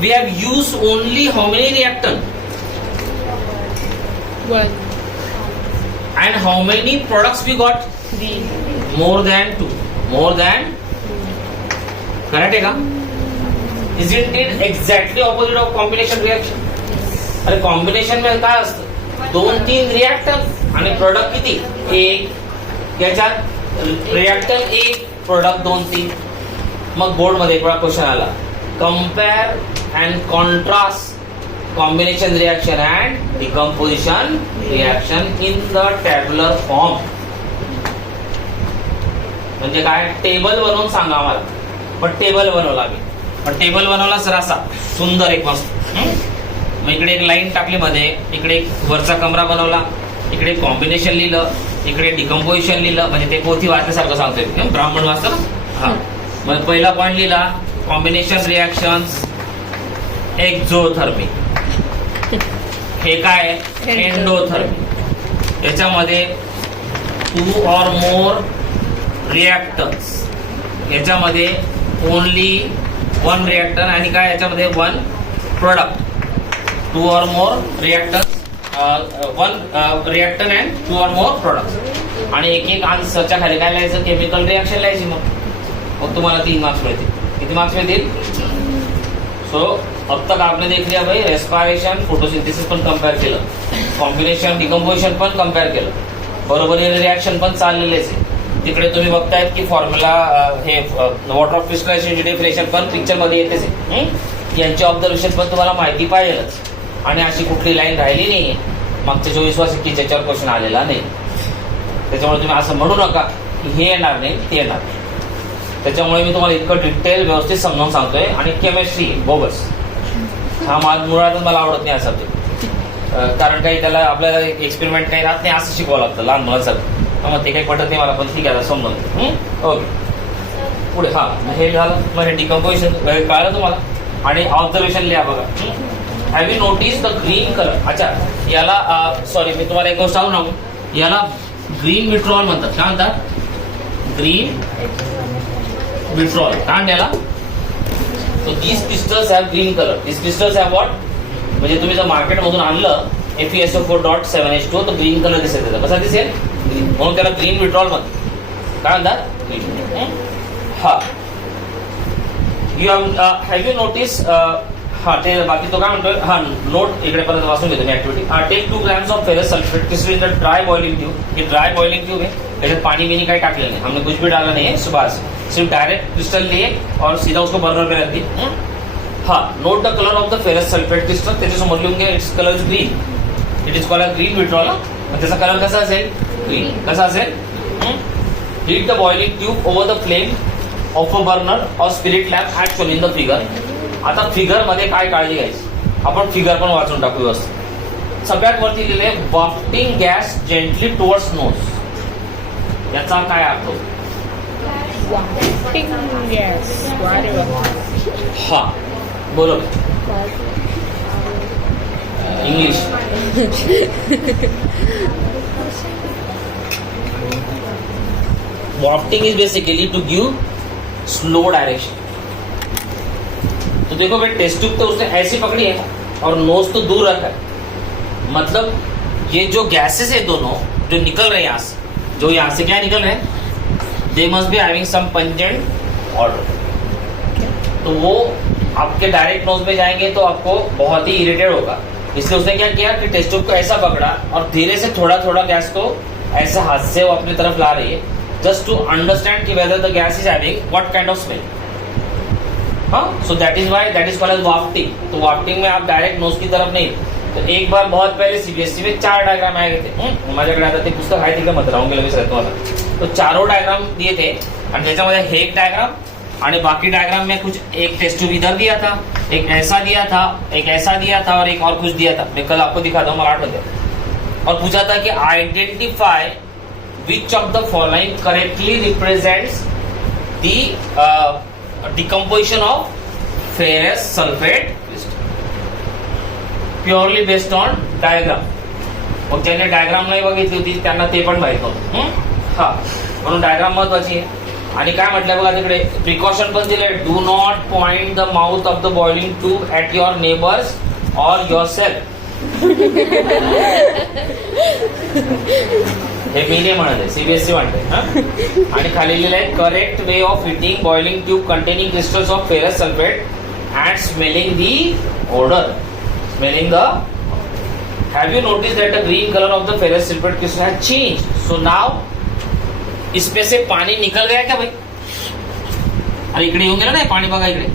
we have used only how many reactant? 1. And how many products we got? 3. More than 2. More than. Correct है का? Isn't it exactly opposite of combination reaction? अरे कॉम्बिनेशन में काय असतं, 2-3 रिएक्टर आणि प्रोडक्ट किती, 1. त्याच्यात रिएक्टर 1, प्रोडक्ट 2-3. मग बोर्ड मध्ये क्वेश्चन आला, compare and contrast combination reaction and decomposition reaction in the tabular form. म्हणजे काय, टेबल बनवून सांगा आम्हाला. पण टेबल बनवला आम्ही, पण टेबल बनवला सर असा सुंदर एक मस्त. मग इकडे एक लाईन टाकली मध्ये, इकडे एक वरचा कमरा बनवला, इकडे कॉम्बिनेशन लिहिलं, इकडे डिकम्पोजिशन लिहिलं. म्हणजे ते पोथी वाचल्यासारखं सांगतोय, ब्राह्मण वाचतं ना. हा, मग पहिला पॉईंट लिहिला कॉम्बिनेशन रिएक्शन्स एक्झोथर्मिक. हे काय, एंडोथर्मिक. याच्यामध्ये 2 or more रिएक्टर्स, याच्यामध्ये ओनली 1 रिएक्टर, आणि काय याच्यामध्ये 1 product. 2 or more reactors, 1 reactor and 2 or more products. आणि एक आन्सरच्या खाली काय लिहायचं, केमिकल रिएक्शन लिहायची. मग तुम्हाला 3 मार्क्स मिळतील. किती मार्क्स मिळतील? सो अब तक आपने देख लिया भाई, रेस्पिरेशन, फोटोसिंथेसिस पण कंपेअर केलं, कॉम्बिनेशन डिकम्पोजिशन पण कंपेअर केलं, बरोबर रिएक्शन पण चाललेलेच आहे. तिकडे तुम्ही बघतायत की फॉर्म्युला हे वॉटर ऑफ क्रिस्टलायझेशन डेफिनेशन पण पिक्चर मध्ये येतेच आहे. यांची ऑब्झर्वेशन पण तुम्हाला माहिती पाहिजेच. आणि अशी कुठली लाईन राहिली नाही मागच्या 24 वर्षात की ज्याच्यावर क्वेश्चन आलेला नाही. त्याच्यामुळे तुम्ही असं म्हणू नका की हे येणार नाही ते येणार. त्याच्यामुळे मी तुम्हाला इतकं डिटेल व्यवस्थित समजावून सांगतोय. आणि केमिस्ट्री बोगस हा मुळातच मला आवडत नाही हा सब्जेक्ट. कारण काही त्याला आपल्याला एक्सपेरिमेंट काही राहत नाही असं शिकवावं लागतं लहान मुलांसाठी. मग ते काही पटत नाही मला, पण ठीक आहे समजून. ओके, पुढे. हा, हे झालं. मग हे डिकम्पोजिशन कळलं तुम्हाला. आणि ऑब्झर्वेशन लिहा बघा. Have you notice the green colour. अच्छा, याला सॉरी मी तुम्हाला एक गोष्ट सांगू ना, याला ग्रीन विड्रॉल म्हणतात. काय म्हणतात? Green withdrawal. काय म्हणतात याला? So these crystals have green color. These crystals have what? म्हणजे तुम्ही जर मार्केट मधून आणलं FeSO4.7H2 तर ग्रीन कलर दिसेल. त्याचा कसा दिसेल? म्हणून त्याला ग्रीन विड्रॉल म्हणतात. काय म्हणतात? ग्रीन. हा, यू हॅव यू नोटीस. हा, ते बाकी तो काय म्हणतोय. हा, नोट इकडे परत वाचून घेतो मी activity. Take 2 grams of ferrous sulphate crystal in the dry boiling tube. ही ड्राय बॉइलिंग ट्यूब आहे, त्याच्यात पाणी बिनी काही टाकलेलं नाही, हमने कुछ भी डाला नहीं है. सुबह सिर्फ डायरेक्ट क्रिस्टल लिए और सीधा उसको बर्नर पे रख दिया. हाँ, note the colour of the ferrous sulphate crystal. त्याचे समोर लिहून घ्या. It's colour is green. It is called a green vitriol. मग त्याचा कलर कसा असेल? ग्रीन. कसा असेल? Heat the boiling tube over the flame of a burner और spirit lamp as shown in the figure. आता फिगर मध्ये काय काळजी घ्यायची, आपण फिगर पण वाचून टाकू व्यवस्थित. सगळ्यात वरती लिहिले wafting gas gently towards nose. याचा काय अर्थ? Wafting gas. अरे वा. हा, बोलो English. Wafting is basically to give slow direction. तो देखो भाई, टेस्ट ट्यूब तो उसने ऐसी पकड़ी है और नोज तो दूर रखा है. मतलब ये जो गैसेस है दोनों जो निकल रहे हैं यहाँ से, जो यहाँ से क्या निकल रहे हैं, they must be having some pungent odour. तो वो आपके डायरेक्ट नोज में जाएंगे तो आपको बहुत ही इरिटेट होगा. इसलिए उसने क्या किया कि टेस्ट ट्यूब को ऐसा पकड़ा और धीरे से थोड़ा थोड़ा गैस को ऐसे हाथ से वो अपनी तरफ ला रही है, जस्ट टू अंडरस्टैंड कि whether the gas is having what kind of smell. हाँ, सो दैट इज व्हाई दैट इज कॉल्ड एज वाफ्टिंग. तो वाफ्टिंग में आप डायरेक्ट नोज की तरफ नहीं. तो एक बार बहुत पहले सीबीएसई में 4 डायग्राम आए थे. माझ्याकडे आता ते पुस्तक आहे तिकडे मत राहून गेलं विसरत मला. तो चारों डायग्राम दिए थे आणि त्याच्यामध्ये हे एक डायग्राम आणि बाकी डायग्राम में कुछ एक टेस्ट ट्यूब इधर दिया था, एक ऐसा दिया था, एक ऐसा दिया था और एक और कुछ दिया था. मैं कल आपको दिखाता हूँ, मला आठवत है. और पूछा था कि identify which of the following correctly represents the decomposition of ferrous sulphate purely based on diagram. मग ज्यांनी डायग्राम नाही बघितली होती त्यांना ते पण माहित नव्हतं. हा, म्हणून डायग्राम महत्वाची आहे. आणि काय म्हटलंय बघा तिकडे, प्रिकॉशन पण दिले. Do not point the mouth of the boiling tube at your neighbours or your self. हे मी नाही म्हणत आहे, सीबीएसई म्हणते. आणि खाली लिहिलं आहे correct way of heating boiling tube containing crystals of ferrous sulphate and smelling the odour. Smelling the. Have you notice that the green colour of the ferrous sulphate crystal has changed. So now इसमें से पानी निकल गया क्या भाई? अरे इकडे येऊन गेलं नाही पाणी बघा इकडे.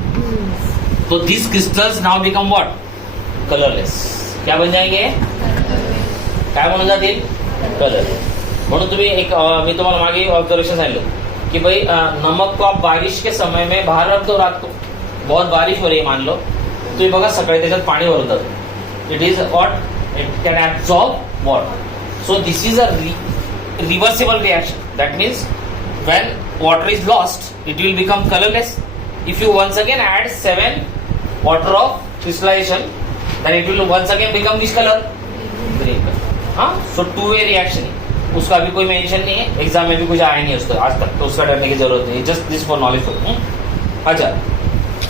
तो this crystals now become what? Colourless. क्या बन जाएंगे? काय बनून जातील? कलरलेस. म्हणून तुम्ही एक मी तुम्हाला मागे ऑब्जर्वेशन सांगितलं कि भाई नमक को आप बारिश के समय में बाहर रख दो रात को. बहुत बारिश हो रही है मान लो, तुम्ही बघा सकाळी त्याच्यात पाणी भरून जातं. It is what? It can absorb water. So this is a reversible reaction. That means when water is lost, it will become colorless. If you once again add 7 water of crystallization, then it will once again become this color, green color. हाँ, so two-way reaction. उसका अभी कोई मेंशन नहीं है, एग्जाम में भी कुछ आया नहीं उसका आज तक, तो उसका डरने की जरूरत नहीं. Just this for knowledge. अच्छा,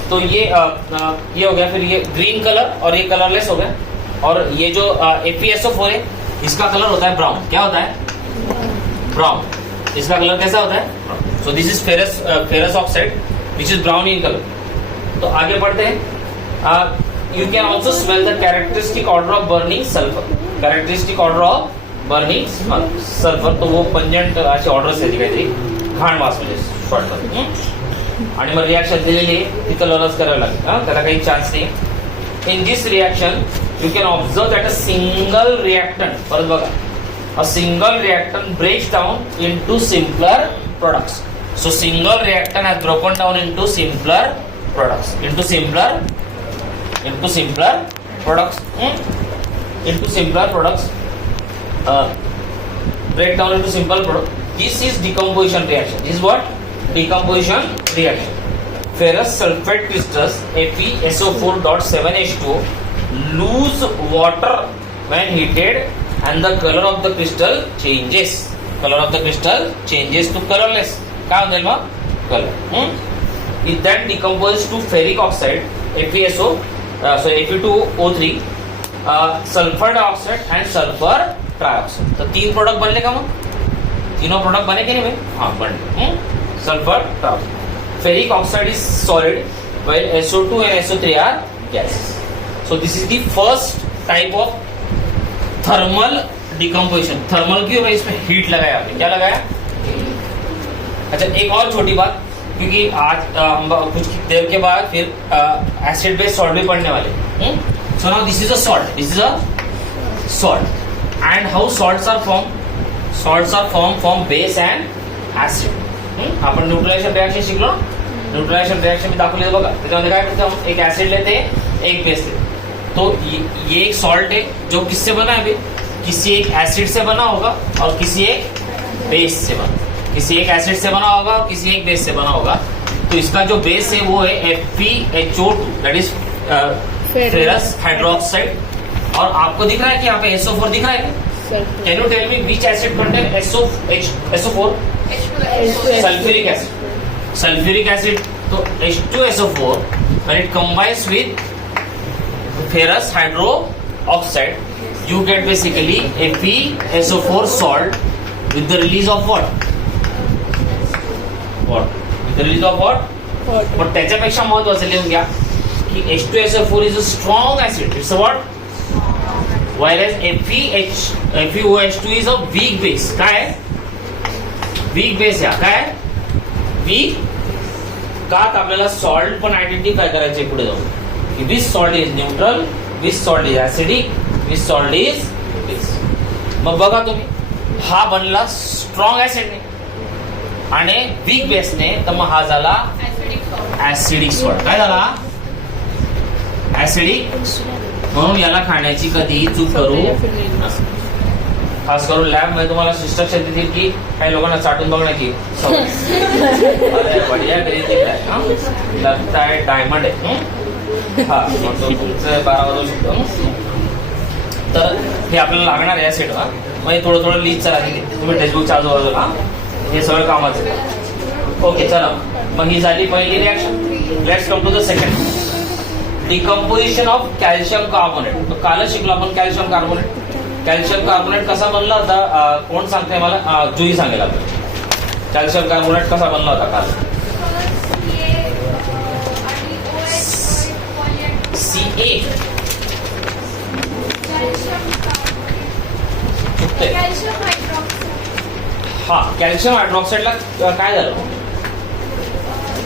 तो ये हो गया. फिर ये ग्रीन कलर और ये कलरलेस हो गया. और ये जो FeSO4 है, इसका कलर होता है ब्राउन. क्या होता है? ब्राउन. इसका कलर कैसा होता है? So this is ferrous oxide which is brown in colour. तो आगे बढ़ते हैं. You can also smell the characteristic order of burning sulphur. Characteristic order of burning sulphur. तो वो पंजंट अशी ऑर्डर्स आहेत काहीतरी, घाण वास म्हणजे शॉर्ट. आणि मग रिॲक्शन दिलेली आहे ती कलरच करायला लागेल. त्याला काही चान्स नाही. In this reaction you can observe that a single reactant. परत बघा, a single reactant breaks down into simpler products. So single reactant has broken down into simpler products. Into simpler products. Into simpler products. Break down into simple product. This is decomposition reaction. This is what? Decomposition reaction. Ferrous sulfate crystals FeSO4.7H2 lose water when heated. And the color of the crystal changes. Color of the crystal changes to colorless. काय होईल मग? Color. It then decomposes to ferric oxide, FeSO, so Fe2O3, sulfur dioxide and sulfur trioxide. तो 3 प्रोडक्ट बनले का मग? तीनों प्रोडक्ट बने की नहीं भाई? हाँ बनले. Sulfur trioxide. Ferric oxide is solid, while SO2 and SO3 are gases. So this is the first type of thermal decomposition. Thermal क्यों भाई? इसमें हीट लगाया आपने. क्या लगाया? अच्छा, एक और छोटी बात, क्योंकि आज कुछ देर के बाद फिर एसिड बेस सॉल्ट भी पढ़ने वाले. So now this is a salt, this is a salt. And how salts are formed? Salts are formed from base and acid. आपण न्यूट्रलायझेशन रिएक्शन शिकलो. न्यूट्रलायझेशन रिएक्शन मी दाखवले बघा. त्याच्यामध्ये काय करते हम, एक एसिड लेते एक बेस लेते. तो ये एक सॉल्ट है जो किससे बना है अभी, किसी एक एसिड से बना होगा और किसी एक बेस से बना, किसी एक एसिड से बना होगा और किसी एक बेस से बना होगा. तो इसका जो बेस है वो है FeHO2, that is ferrous hydroxide. और आपको दिख रहा है कि यहाँ पे SO4 दिख रहा है. Can you tell me which acid content SO4? Sulphuric acid. Sulphuric acid. तो H2SO4 when it combines with ferrous hydroxide, you get basically FeSO4 salt with the release of what? What? With the release of what? पण त्याच्यापेक्षा महत्वाचं लिहून घ्या की H2SO4 is a strong acid. It's a what? Whereas FeOH2 is a weak base. काय वीक बेस आहे. काय वीक का, आपल्याला सॉल्ट पण आयडेंटिफाय करायचे पुढे जाऊन की which salt is neutral, which salt is acidic, which salt is base. मग बघा तुम्ही, हा बनला स्ट्रॉंग ऍसिडने आणि वीक बेसने, तर मग हा झाला ऍसिडिक सॉल्ट. काय झाला? ऍसिडिक. म्हणून याला खाण्याची कधी चूक करू. खास करून लॅब मध्ये तुम्हाला इन्स्ट्रक्शन देतील की काही लोकांना चाटून बघण्याची सवय. अरे बढिया लगता है डायमंड आहे. हा मग तो तुमचं 12 वाजवू शकतो. तर हे आपल्याला लागणार आहे ऍसिड. मग थोडं थोडं लीज चला तिथे तुम्ही टेक्स्टबुकच्या आजूबाजूला. हे सगळं कामाचं आहे. ओके चला, मग ही झाली पहिली reaction. Let's come to the second. Decomposition of calcium carbonate. तो कालच शिकलो आपण कॅल्शियम कार्बोनेट. कॅल्शियम कार्बोनेट कसा बनला होता कोण सांगते मला? जुई सांगेल आपल्याला. कॅल्शियम कार्बोनेट कसा बनला होता काल? CA. हा कॅल्शियम हायड्रॉक्साईडला काय झालं?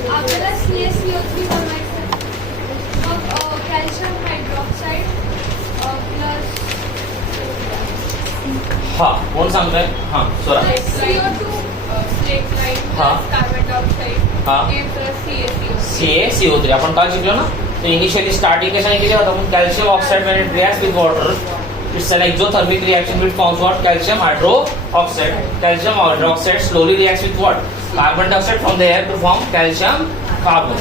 आपल्याला CaCO3 बनवायचं. मग कॅल्शियम हायड्रॉक्साईड प्लस हा कोण सांगताय? हा सोरा. CO2 हा. कार्बन डायऑक्साईड हा. प्लस CaCO3 आपण काल शिकलो ना. तर इनिशियली स्टार्टिंग कशाने केली होता आपण? Calcium oxide when it reacts with water, it's an exothermic reaction which forms what? Calcium hydroxide. Calcium hydroxide slowly reacts with what? Carbon dioxide from the air to form calcium carbon.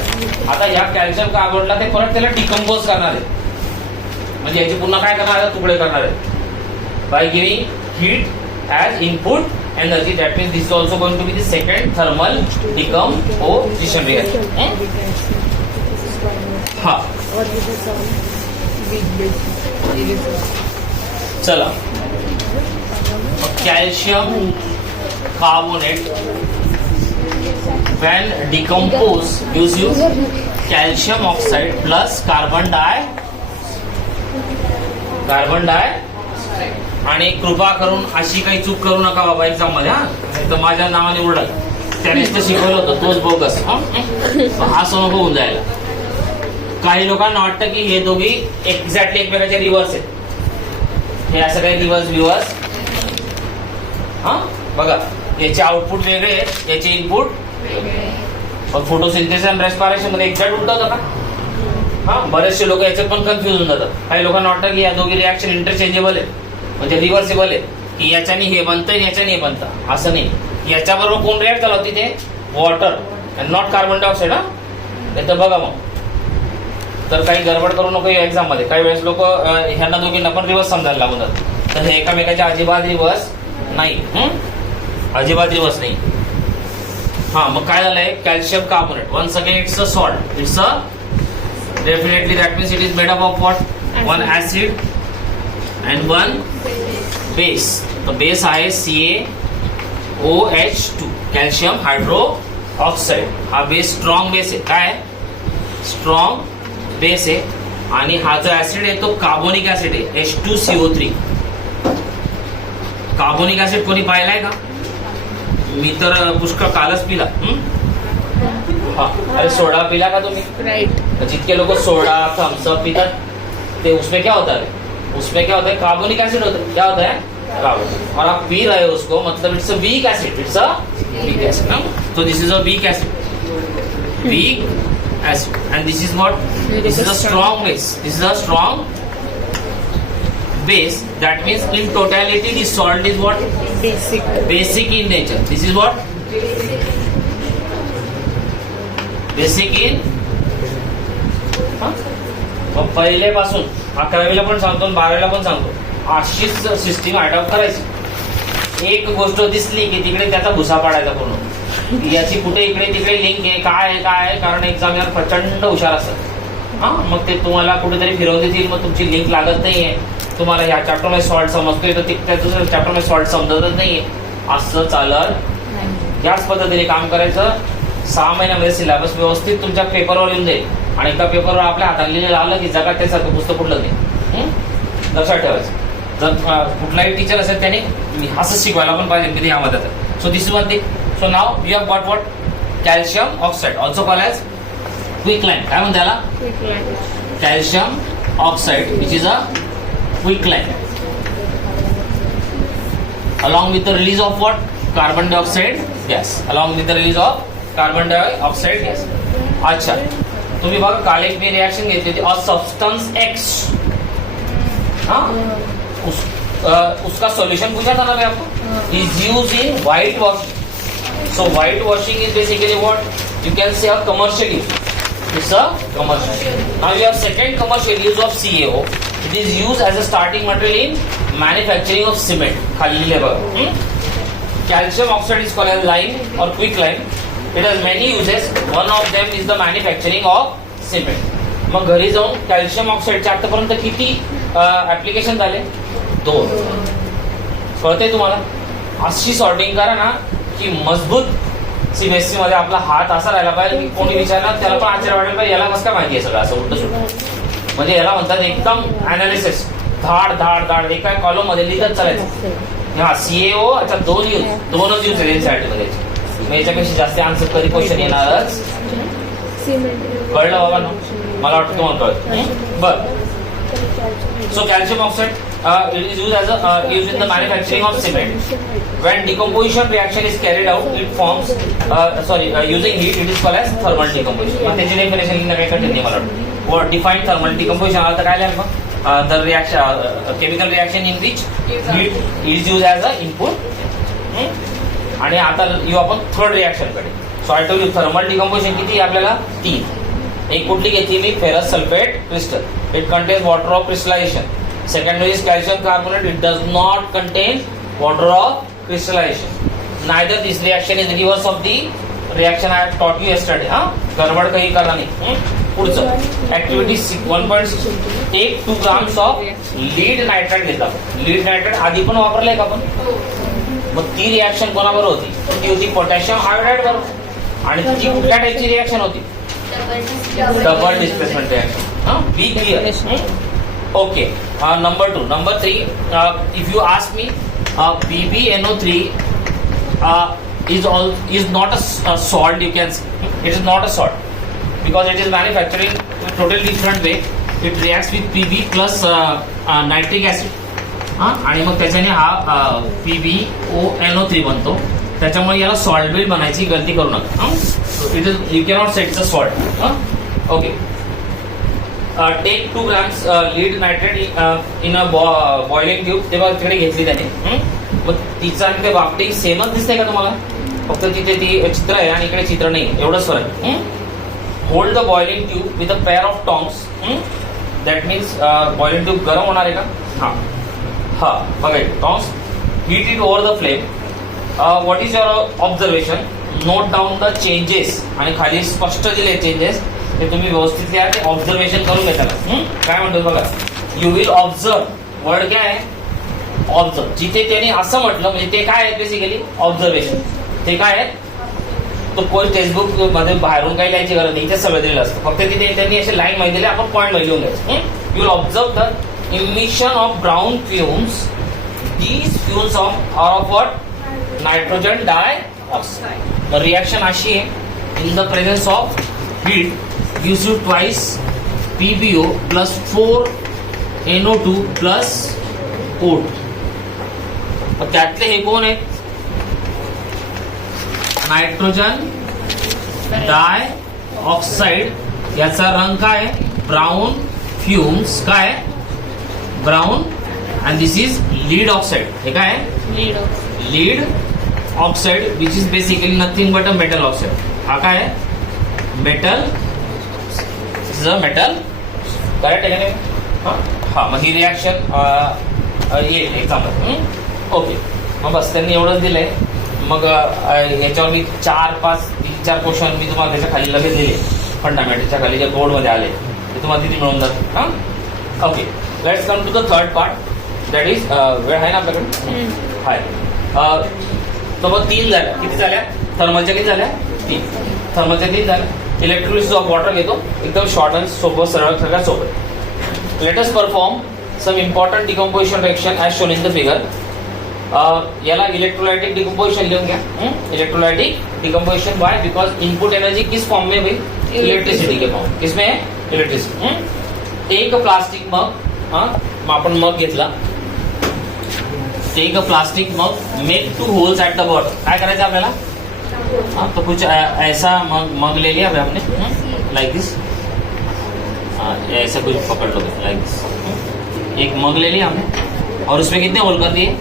आता या कॅल्शियम कार्बनला ते परत त्याला डिकम्पोज करणार आहे. म्हणजे याची पुन्हा काय करणार आहे? तुकडे करणार आहे. By giving heat as input energy. That means this is also going to be the second thermal decomposition reaction. हा चला, calcium carbonate when decomposed gives you calcium oxide plus carbon dioxide. आणि कृपा करून अशी काही चूक करू नका बाबा एक्झाम मध्ये. हा तर माझ्या नावाने ओरडाल, त्यानेच तर शिकवलं होतं तोच बोगस. असं नको होऊन जायला. काही लोकांना वाटतं की हे दोघी एक्झॅक्टली एकमेकाचे रिव्हर्स आहेत. हे असं काही रिव्हर्स. हा बघा, याचे आउटपुट वेगळे आहेत, याचे इनपुट. पण फोटोसिंथेसिस आणि रेस्पिरेशन मध्ये एक्झॅक्ट उलट होतं का? हा बरेचसे लोक याच्यात पण कन्फ्युज होऊन जातात. काही लोकांना वाटतं की या दोघी रिॲक्शन इंटरचेंजेबल आहे, म्हणजे रिव्हर्सेबल आहे, की याच्याने हे बनतं याच्याने हे बनतं. असं नाही. याच्याबरोबर कोण रिॲक्ट झाला होती? ते water and not carbon dioxide. हा नाही तर बघा मग, तर काही गडबड करू नको या एक्झाम मध्ये. काही वेळेस लोक ह्यांना दोघींना पण रिव्हर्स समजायला लागून जातात. तर हे एकामेकाच्या अजिबात रिव्हर्स नाही. अजिबात रिव्हर्स नाही. हा मग काय झालंय? Calcium carbonate once again it's a salt. It's a definitely that means it is made up of what? One acid and one base. तर बेस आहे CaOH2 कॅल्शियम हायड्रोक्साईड. हा बेस स्ट्रॉंग बेस आहे. काय स्ट्रॉंग बेस आहे. आणि हा जो ऍसिड आहे तो कार्बोनिक ऍसिड आहे, H2CO3. कार्बोनिक ऍसिड कोणी पाहिलाय का? मी तर पुष्कळ कालच पिला. हाँ, अरे सोडा पिला का तुम्ही? राइट. जितके लोग सोडा थम्सअप पीतात ते उसमें क्या होता है? उसमें क्या होता है? कार्बोनिक एसिड होता है. क्या होता है? कार्बन. और आप पी रहे हो उसको, मतलब it's a weak acid. It's a weak acid ना. तो this is a weak acid. Weak acid. And this is what? This is a strong base. This is a strong base. That means in totality the salt is what? Basic in nature. This is what? Basic in मग पहिलेपासून 11वीला पण सांगतो 12वीला पण सांगतो अशीच सिस्टीम अडॉप्ट करायची. एक गोष्ट दिसली की तिकडे त्याचा भुसा पाडायचा पूर्ण. याची कुठे इकडे तिकडे लिंक आहे, काय आहे, कारण एक्झामिनर प्रचंड हुशार असतात. हा, मग ते तुम्हाला कुठेतरी फिरवून देतील, मग तुमची लिंक लागत नाहीये. तुम्हाला ह्या चॅप्टरमध्ये सॉल्ट समजतोय तर त्याचं चॅप्टरमध्ये सॉल्ट समजतच नाहीये. असं चालत याच पद्धतीने काम करायचं. 6 महिन्यामध्ये सिलेबस व्यवस्थित तुमच्या पेपरवर येऊन जाईल. आणि एका पेपरवर आपल्या हातात लिहिलेलं आलं की जगात त्यासारखं पुस्तक कुठलं नाही. लक्षात ठेवायचं. जर कुठलाही टीचर असेल त्याने असं शिकवायला पण पाहिजे किती यामध्ये. So this is one thing. So now you have got what? Calcium oxide, also called as quicklime. काय म्हणते त्याला? Calcium oxide which is a quicklime. Along with the release of what? Carbon dioxide. Yes. Along with the release of carbon dioxide. Yes. अच्छा, तुम्ही बघा काल एक मी रिएक्शन घेतली होती. और सब्सटेंस एक्स, हाँ, उसका सॉल्यूशन पूछा था ना मैं आपको. Is use in white washing. So white washing is basically what you can say a commercial use. It's a commercial. Now you have second commercial use of CaO. It is used as a starting material in manufacturing of cement. खाली लिहिले बघा. Calcium oxide is called as lime or quicklime. It has many uses. One of them is the manufacturing of cement. मग घरी जाऊन कॅल्शियम ऑक्साईडचे आतापर्यंत किती ऍप्लिकेशन झाले? 2. कळतंय तुम्हाला? अशी सॉर्टिंग करा ना की मजबूत CBSE मध्ये आपला हात असा राहिला पाहिजे की कोणी विचारणार त्याला पण आश्चर्य वाटेल पाहिजे याला कसं काय माहिती आहे सगळं असं उलट सुलट. म्हणजे याला म्हणतात एकदम अनालिसिस. धाड धाड धाड एका कॉलम मध्ये लिहित चालायचं. हा, CaO. अच्छा, दोनच यूज आहे एनसीईआरटी मध्ये. मग याच्यापेक्षा जास्त आन्सर कधी क्वेश्चन येणारच. कळलं बाबा ना? मला वाटतं तुम्हाला कळत. बर. So calcium oxide it is used as a used in the manufacturing of cement. When decomposition reaction is carried out, it forms using heat. It is called as thermal decomposition. मग त्याची डेफिनेशन लिहिणं काही कठीण नाही मला वाटतं. What define thermal decomposition? आता काय लिहायचं मग? The reaction, chemical reaction in which heat is used as a input. आणि आता येऊ आपण थर्ड रिएक्शन कडे. So I told you thermal decomposition किती आपल्याला? 3. एक कुठली घेतली मी? Ferrous sulphate crystal. It contains water of crystallisation. Second is calcium carbonate. It does not contain water of crystallization. Neither this reaction is reverse of the reaction I taught you yesterday. गडबड काही करा नाही. पुढचं activity 1.6. Take 2 grams of lead nitrate घेतला. लीड नायट्रेट आधी पण वापरलंय का आपण? मग ती रिएक्शन कोणाबरोबर होती? ती होती पोटॅशियम आयोडाइड बरोबर. आणि ती कुठल्या टाईपची रिएक्शन होती? Double displacement reaction. Be clear? Okay. Number 2. Number 3. If you ask me, PbNO3 is not a salt. You can say it is not a salt because it is manufactured in a totally different way. It reacts with Pb plus nitric acid. आणि मग त्याच्याने हा PbONO3 बनतो. त्याच्यामुळे याला सॉल्ट बिल बनायची गलती करू नका. It is you cannot say it's a salt. Okay. Take 2 grams lead nitrate in a boiling tube. तेव्हा तिकडे घेतली त्याने. मग तिचं आणि ते बाबतीत सेमच दिसतंय का तुम्हाला? फक्त तिथे ती चित्र आहे आणि इकडे चित्र नाही, एवढंच फरक. Hold the boiling tube with a pair of tongs. That means boiling tube गरम होणार आहे का? हा बघा tongs. Heat it over the flame. What is your observation? Note down the changes. आणि खाली स्पष्ट दिले चेंजेस ते तुम्ही व्यवस्थित लिहा. ते ऑब्झर्वेशन करून घेताना काय म्हणतो बघा. You will observe. वर्ड काय आहे? ऑब्झर्व. जिथे त्यांनी असं म्हटलं म्हणजे ते काय आहे बेसिकली? ऑब्झर्वेशन. ते काय आहे? तो कोण टेक्स्टबुक मध्ये बाहेरून काही लिहायची गरज नाही. इथे सगळं दिलेलं असतं. फक्त तिथे त्यांनी असे लाईन माहिती दिले, आपण पॉईंट लिहून घ्यायचं. You will observe the emission of brown fumes. These fumes are of what? Nitrogen dioxide. Reaction अशी आहे in the presence of heat gives you twice PbO plus 4 NO2 plus O2. मग त्यातले हे कोण आहेत? नायट्रोजन डाय ऑक्साइड, याचा रंग काय? ब्राऊन फ्युम्स, काय? Brown. And this is lead oxide. हे काय? Lead oxide which is basically nothing but a metal oxide. हा काय? Metal. This is a metal. Correct आहे का नाही? हा, मग ही रिॲक्शन येईल एक्झाम्पल. ओके, मग बस त्यांनी एवढंच दिलंय. मग याच्यावर मी 4-5 क्वेश्चन मी तुम्हाला त्याच्या खाली लगेच दिले, फंडामेंटलच्या खाली जे बोर्डमध्ये आले ते तुम्हाला तिथे मिळून जातात. हां, okay. Let's come to the third part, that is वेळ आहे ना आपल्याकडे? हाय. तर मग 3 झाल्या. किती झाल्या? थर्मलच्या किती झाल्या? 3. थर्मलच्या 3 झाल्या. इलेक्ट्रोलिसिस ऑफ वॉटर घेतो, एकदम शॉर्ट आणि सोपं, सरळ, सगळ्यात सोपं. Let us perform some important decomposition reaction as shown in the figure. याला इलेक्ट्रोलाइटिक डिकम्पोजिशन लिहून घ्या. Electrolytic decomposition why? Because input energy किस फॉर्म में भाई? इलेक्ट्रिसिटी के फॉर्म. किसमें है? इलेक्ट्रिसिटी. एक प्लास्टिक मग, आपण मग घेतला. Take a plastic mug, make 2 holes at the bottom. काय करायचं आपल्याला? तो कुछ ऐसा मग ले लिया हमने, लाइक दिस. ऐसा कुछ पकड़ लो, लाइक दिस. एक मग ले लिया हमने और उसमें कितने होल कर दिए?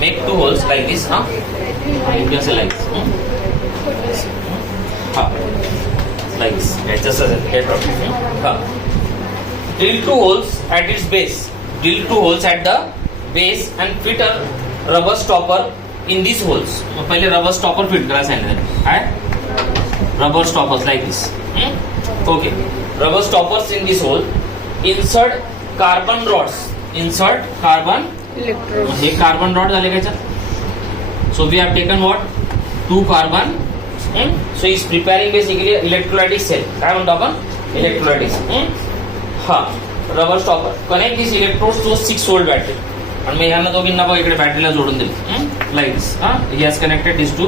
Make 2 holes like this. हाँ, कैसे लाइक दिस? हाँ, like this. Just get out. हाँ, drill 2 holes at its base. Drill 2 holes at the base and fit a rubber stopper in these holes. पहले rubber stopper fit करा सांगितलं आहे. Rubber stoppers like this. Okay. Rubber stoppers in this hole. Insert carbon rods. Insert carbon. हे कार्बन रॉड झाले का? So we have taken what? 2 carbon. So is preparing basically electrolytic cell. काय म्हणतो आपण? Electrolytic. हा, rubber stopper. Connect this electrodes to 6 volt battery. आणि मग ह्यांना दोघींना बघ इकडे बॅटरीला जोडून दिली, like this. He has connected this to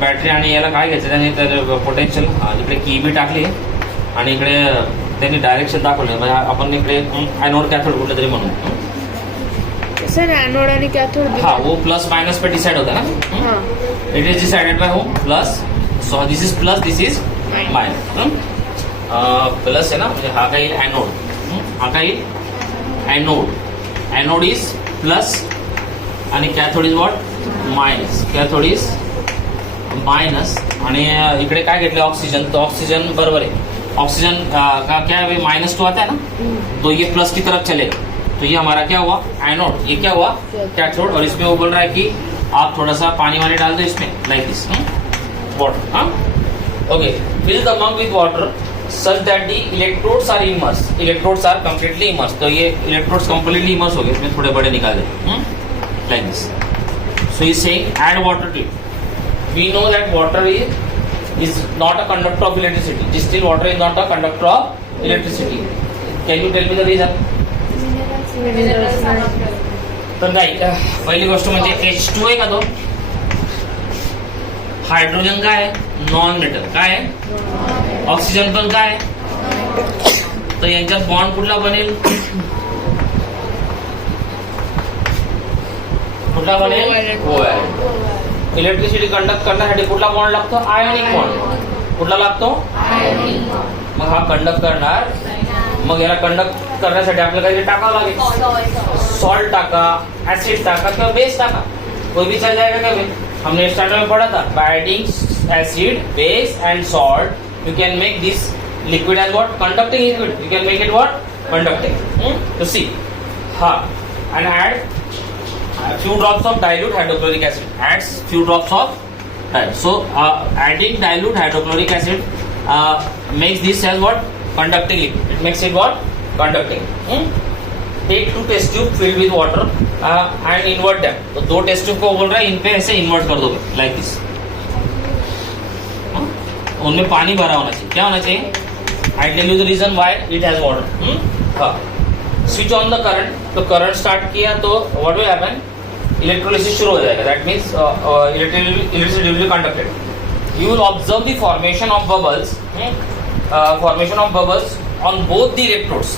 battery. आणि याला काय घ्यायचं त्याने? तर पोटेन्शियल इकडे की बी टाकली आणि इकडे त्यांनी डायरेक्शन दाखवलं. म्हणजे आपण इकडे ॲनोड कॅथोड कुठलं तरी म्हणून. सर ॲनोड आणि कॅथोड, हा, वो प्लस मायनस पे डिसाइड होता ना. It is decided by home plus. So this is plus, this is minus. Plus आहे ना, म्हणजे हा काही ॲनोड, हा काही ॲनोड. ॲनोड इज प्लस आणि cathode is what? Minus. Cathode is minus. आणि इकडे काय घेतलं? ऑक्सीजन. तो ऑक्सीजन बरोबर है. ऑक्सीजन का क्या है? -2 आता है ना, तो ये प्लस की तरफ चलेगा. तो ये हमारा क्या हुआ? एनोड. ये क्या हुआ? कैथोड. और इसमें वो बोल रहा है कि आप थोड़ा सा पानी वानी डाल दो इसमें, लाइक दिस. वाटर. हाँ, ओके. फिल द मग with water such that the electrodes are immersed. Electrodes are completely immersed. तो ये electrodes completely immersed हो गए. इसमें थोड़े बड़े निकाल दे, like this. So he's saying add water to it. We know that water is not a conductor of electricity. Distilled water is not a conductor of electricity. Can you tell me the reason? तर नाही, पहिली गोष्ट म्हणजे H2 आहे का तो? हायड्रोजन काय आहे? Non metal. काय आहे? ऑक्सिजन पण काय आहे? तर यांच्यात बॉन्ड कुठला बनेल? कुठला बनेल? इलेक्ट्रिसिटी कंडक्ट करण्यासाठी कुठला बॉन्ड लागतो? Ionic bond. कुठला लागतो? मग हा कंडक्ट करणार. मग याला कंडक्ट करण्यासाठी आपल्याला काही टाकावं लागेल. सॉल्ट टाका, ऍसिड टाका किंवा बेस टाका, कोई भी चल जाएगा. क्या हमने स्टार्टर में पढ़ा था? By adding acid, base and salt you can make this liquid as what? Conducting liquid. You can make it what? Conducting. तो सी, हाँ, and add few drops of dilute hydrochloric acid. Adds few drops of dilute. So adding dilute hydrochloric acid makes this as what? Conducting liquid. It makes it what? Conducting. Take 2 test tube filled with water and invert them. तो 2 test tube को बोल रहा है इन पे ऐसे invert कर दोगे, like this. उनमें पानी भरा होना चाहिए. क्या होना चाहिए? I tell you the reason why it has water. हाँ. Switch on the current. तो करंट स्टार्ट किया तो what will happen? इलेक्ट्रोलिसिस शुरू हो जाएगा. That means electricity will be conducted. you will observe the formation of bubbles on both the electrodes.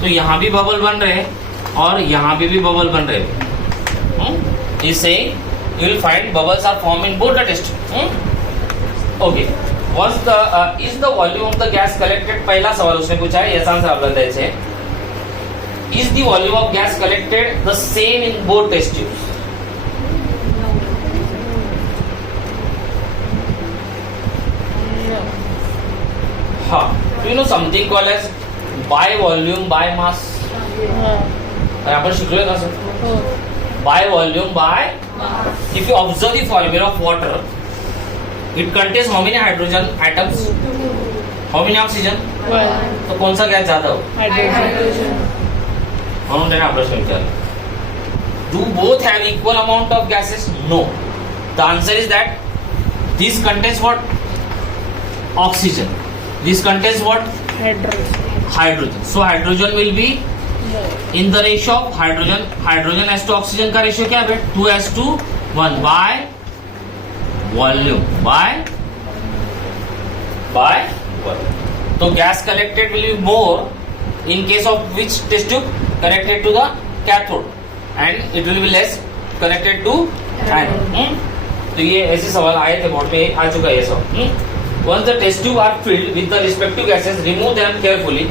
तो यहाँ भी बबल बन रहे हैं और यहाँ भी बबल बन रहे हैं. इससे you will find bubbles are formed in both the test. Okay. Once the is the volume of the gas collected, पहला सवाल उसने पूछा है, याचा आंसर आपल्याला द्यायचं आहे. Is the volume of gas collected the same in both test tubes? हाँ. Do you know something called as by volume by mass? आपण शिकलोय का sir? By volume by. If you observe the formula of water, it contains how many hydrogen atoms? How many oxygen? तो कौन सा गैस ज्यादा हो? म्हणून त्याने हा प्रश्न विचारला. Do both have equal amount of gases? No. The answer is that this contains what? Oxygen. This contains what? Hydrogen. So hydrogen will be in the ratio of hydrogen as to oxygen का ratio क्या है? 2:1 by volume by volume. So gas collected will be more in case of which test tube? Connected to the cathode, and it will be less connected to anode. तो ये ऐसे सवाल आए थे बोर्ड में, आ चुका है ये सब. Once the test tube are filled with the respective gases, remove them carefully.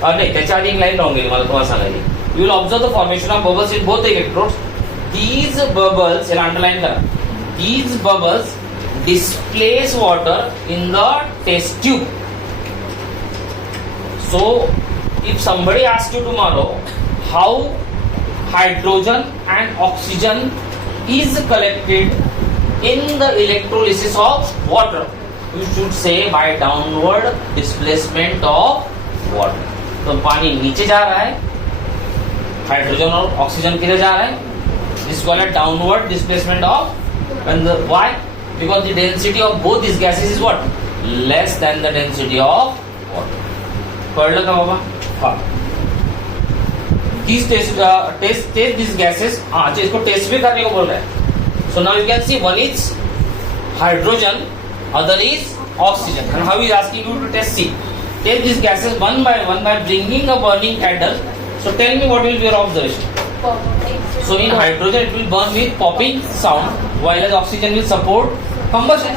नहीं, त्याच्या आधी एक लाईन राहून गेली मला तुम्हाला सांगायची. You will observe the formation of bubbles in both the electrodes. These bubbles, याला अंडरलाइन करा. These bubbles displace water in the test tube. So, if somebody asks you tomorrow how hydrogen and oxygen is collected in the electrolysis of water, you should say by downward displacement of water. तो पानी नीचे जा रहा है, हाइड्रोजन और ऑक्सीजन किधर जा रहा है? This is called a downward displacement of. And why? Because the density of both these gases is what? Less than the density of water. कळलं का बाबा? हाँ. These test these gases. हाँ, अच्छा इसको टेस्ट भी करने को बोल रहा है. So now you can see one is hydrogen, other is oxygen. And how he is asking you to test? See, take these gases one by bringing a burning candle. So tell me what will be your observation? So in hydrogen it will burn with popping sound, while as oxygen will support combustion.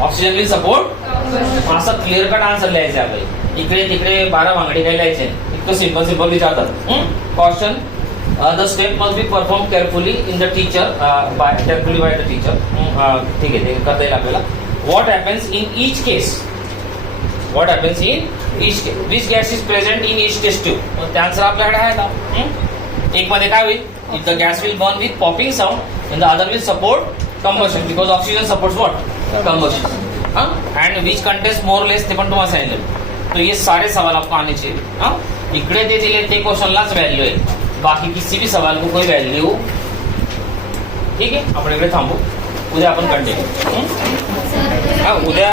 Oxygen will support. असा क्लिअर कट आन्सर लिहायचा आपल्याला. इकडे तिकडे 12 भांगडी काही लिहायचे नाही. इतकं सिंपल विचारतात. Caution. The step must be performed carefully in the teacher by the teacher. ठीक आहे, ते करता येईल आपल्याला. What happens in each case? What happens in each case? Which gas is present in each test tube? त्या आन्सर आपल्याकडे आहे ना. एक मध्ये काय होईल? If the gas will burn with popping sound, and the other will support combustion because oxygen supports what? Combustion. And which contains more or less ते पण तुम्हाला सांगितलं. तो ये सारे सवाल आपको आने चाहिए. इकडे ते दिले ते क्वेश्चनलाच व्हॅल्यू आहे. बाकी किसी भी सवाल को कोई वैल्यू. ठीक आहे, आपण इकडे थांबू. उद्या आपण कंटिन्यू. उद्या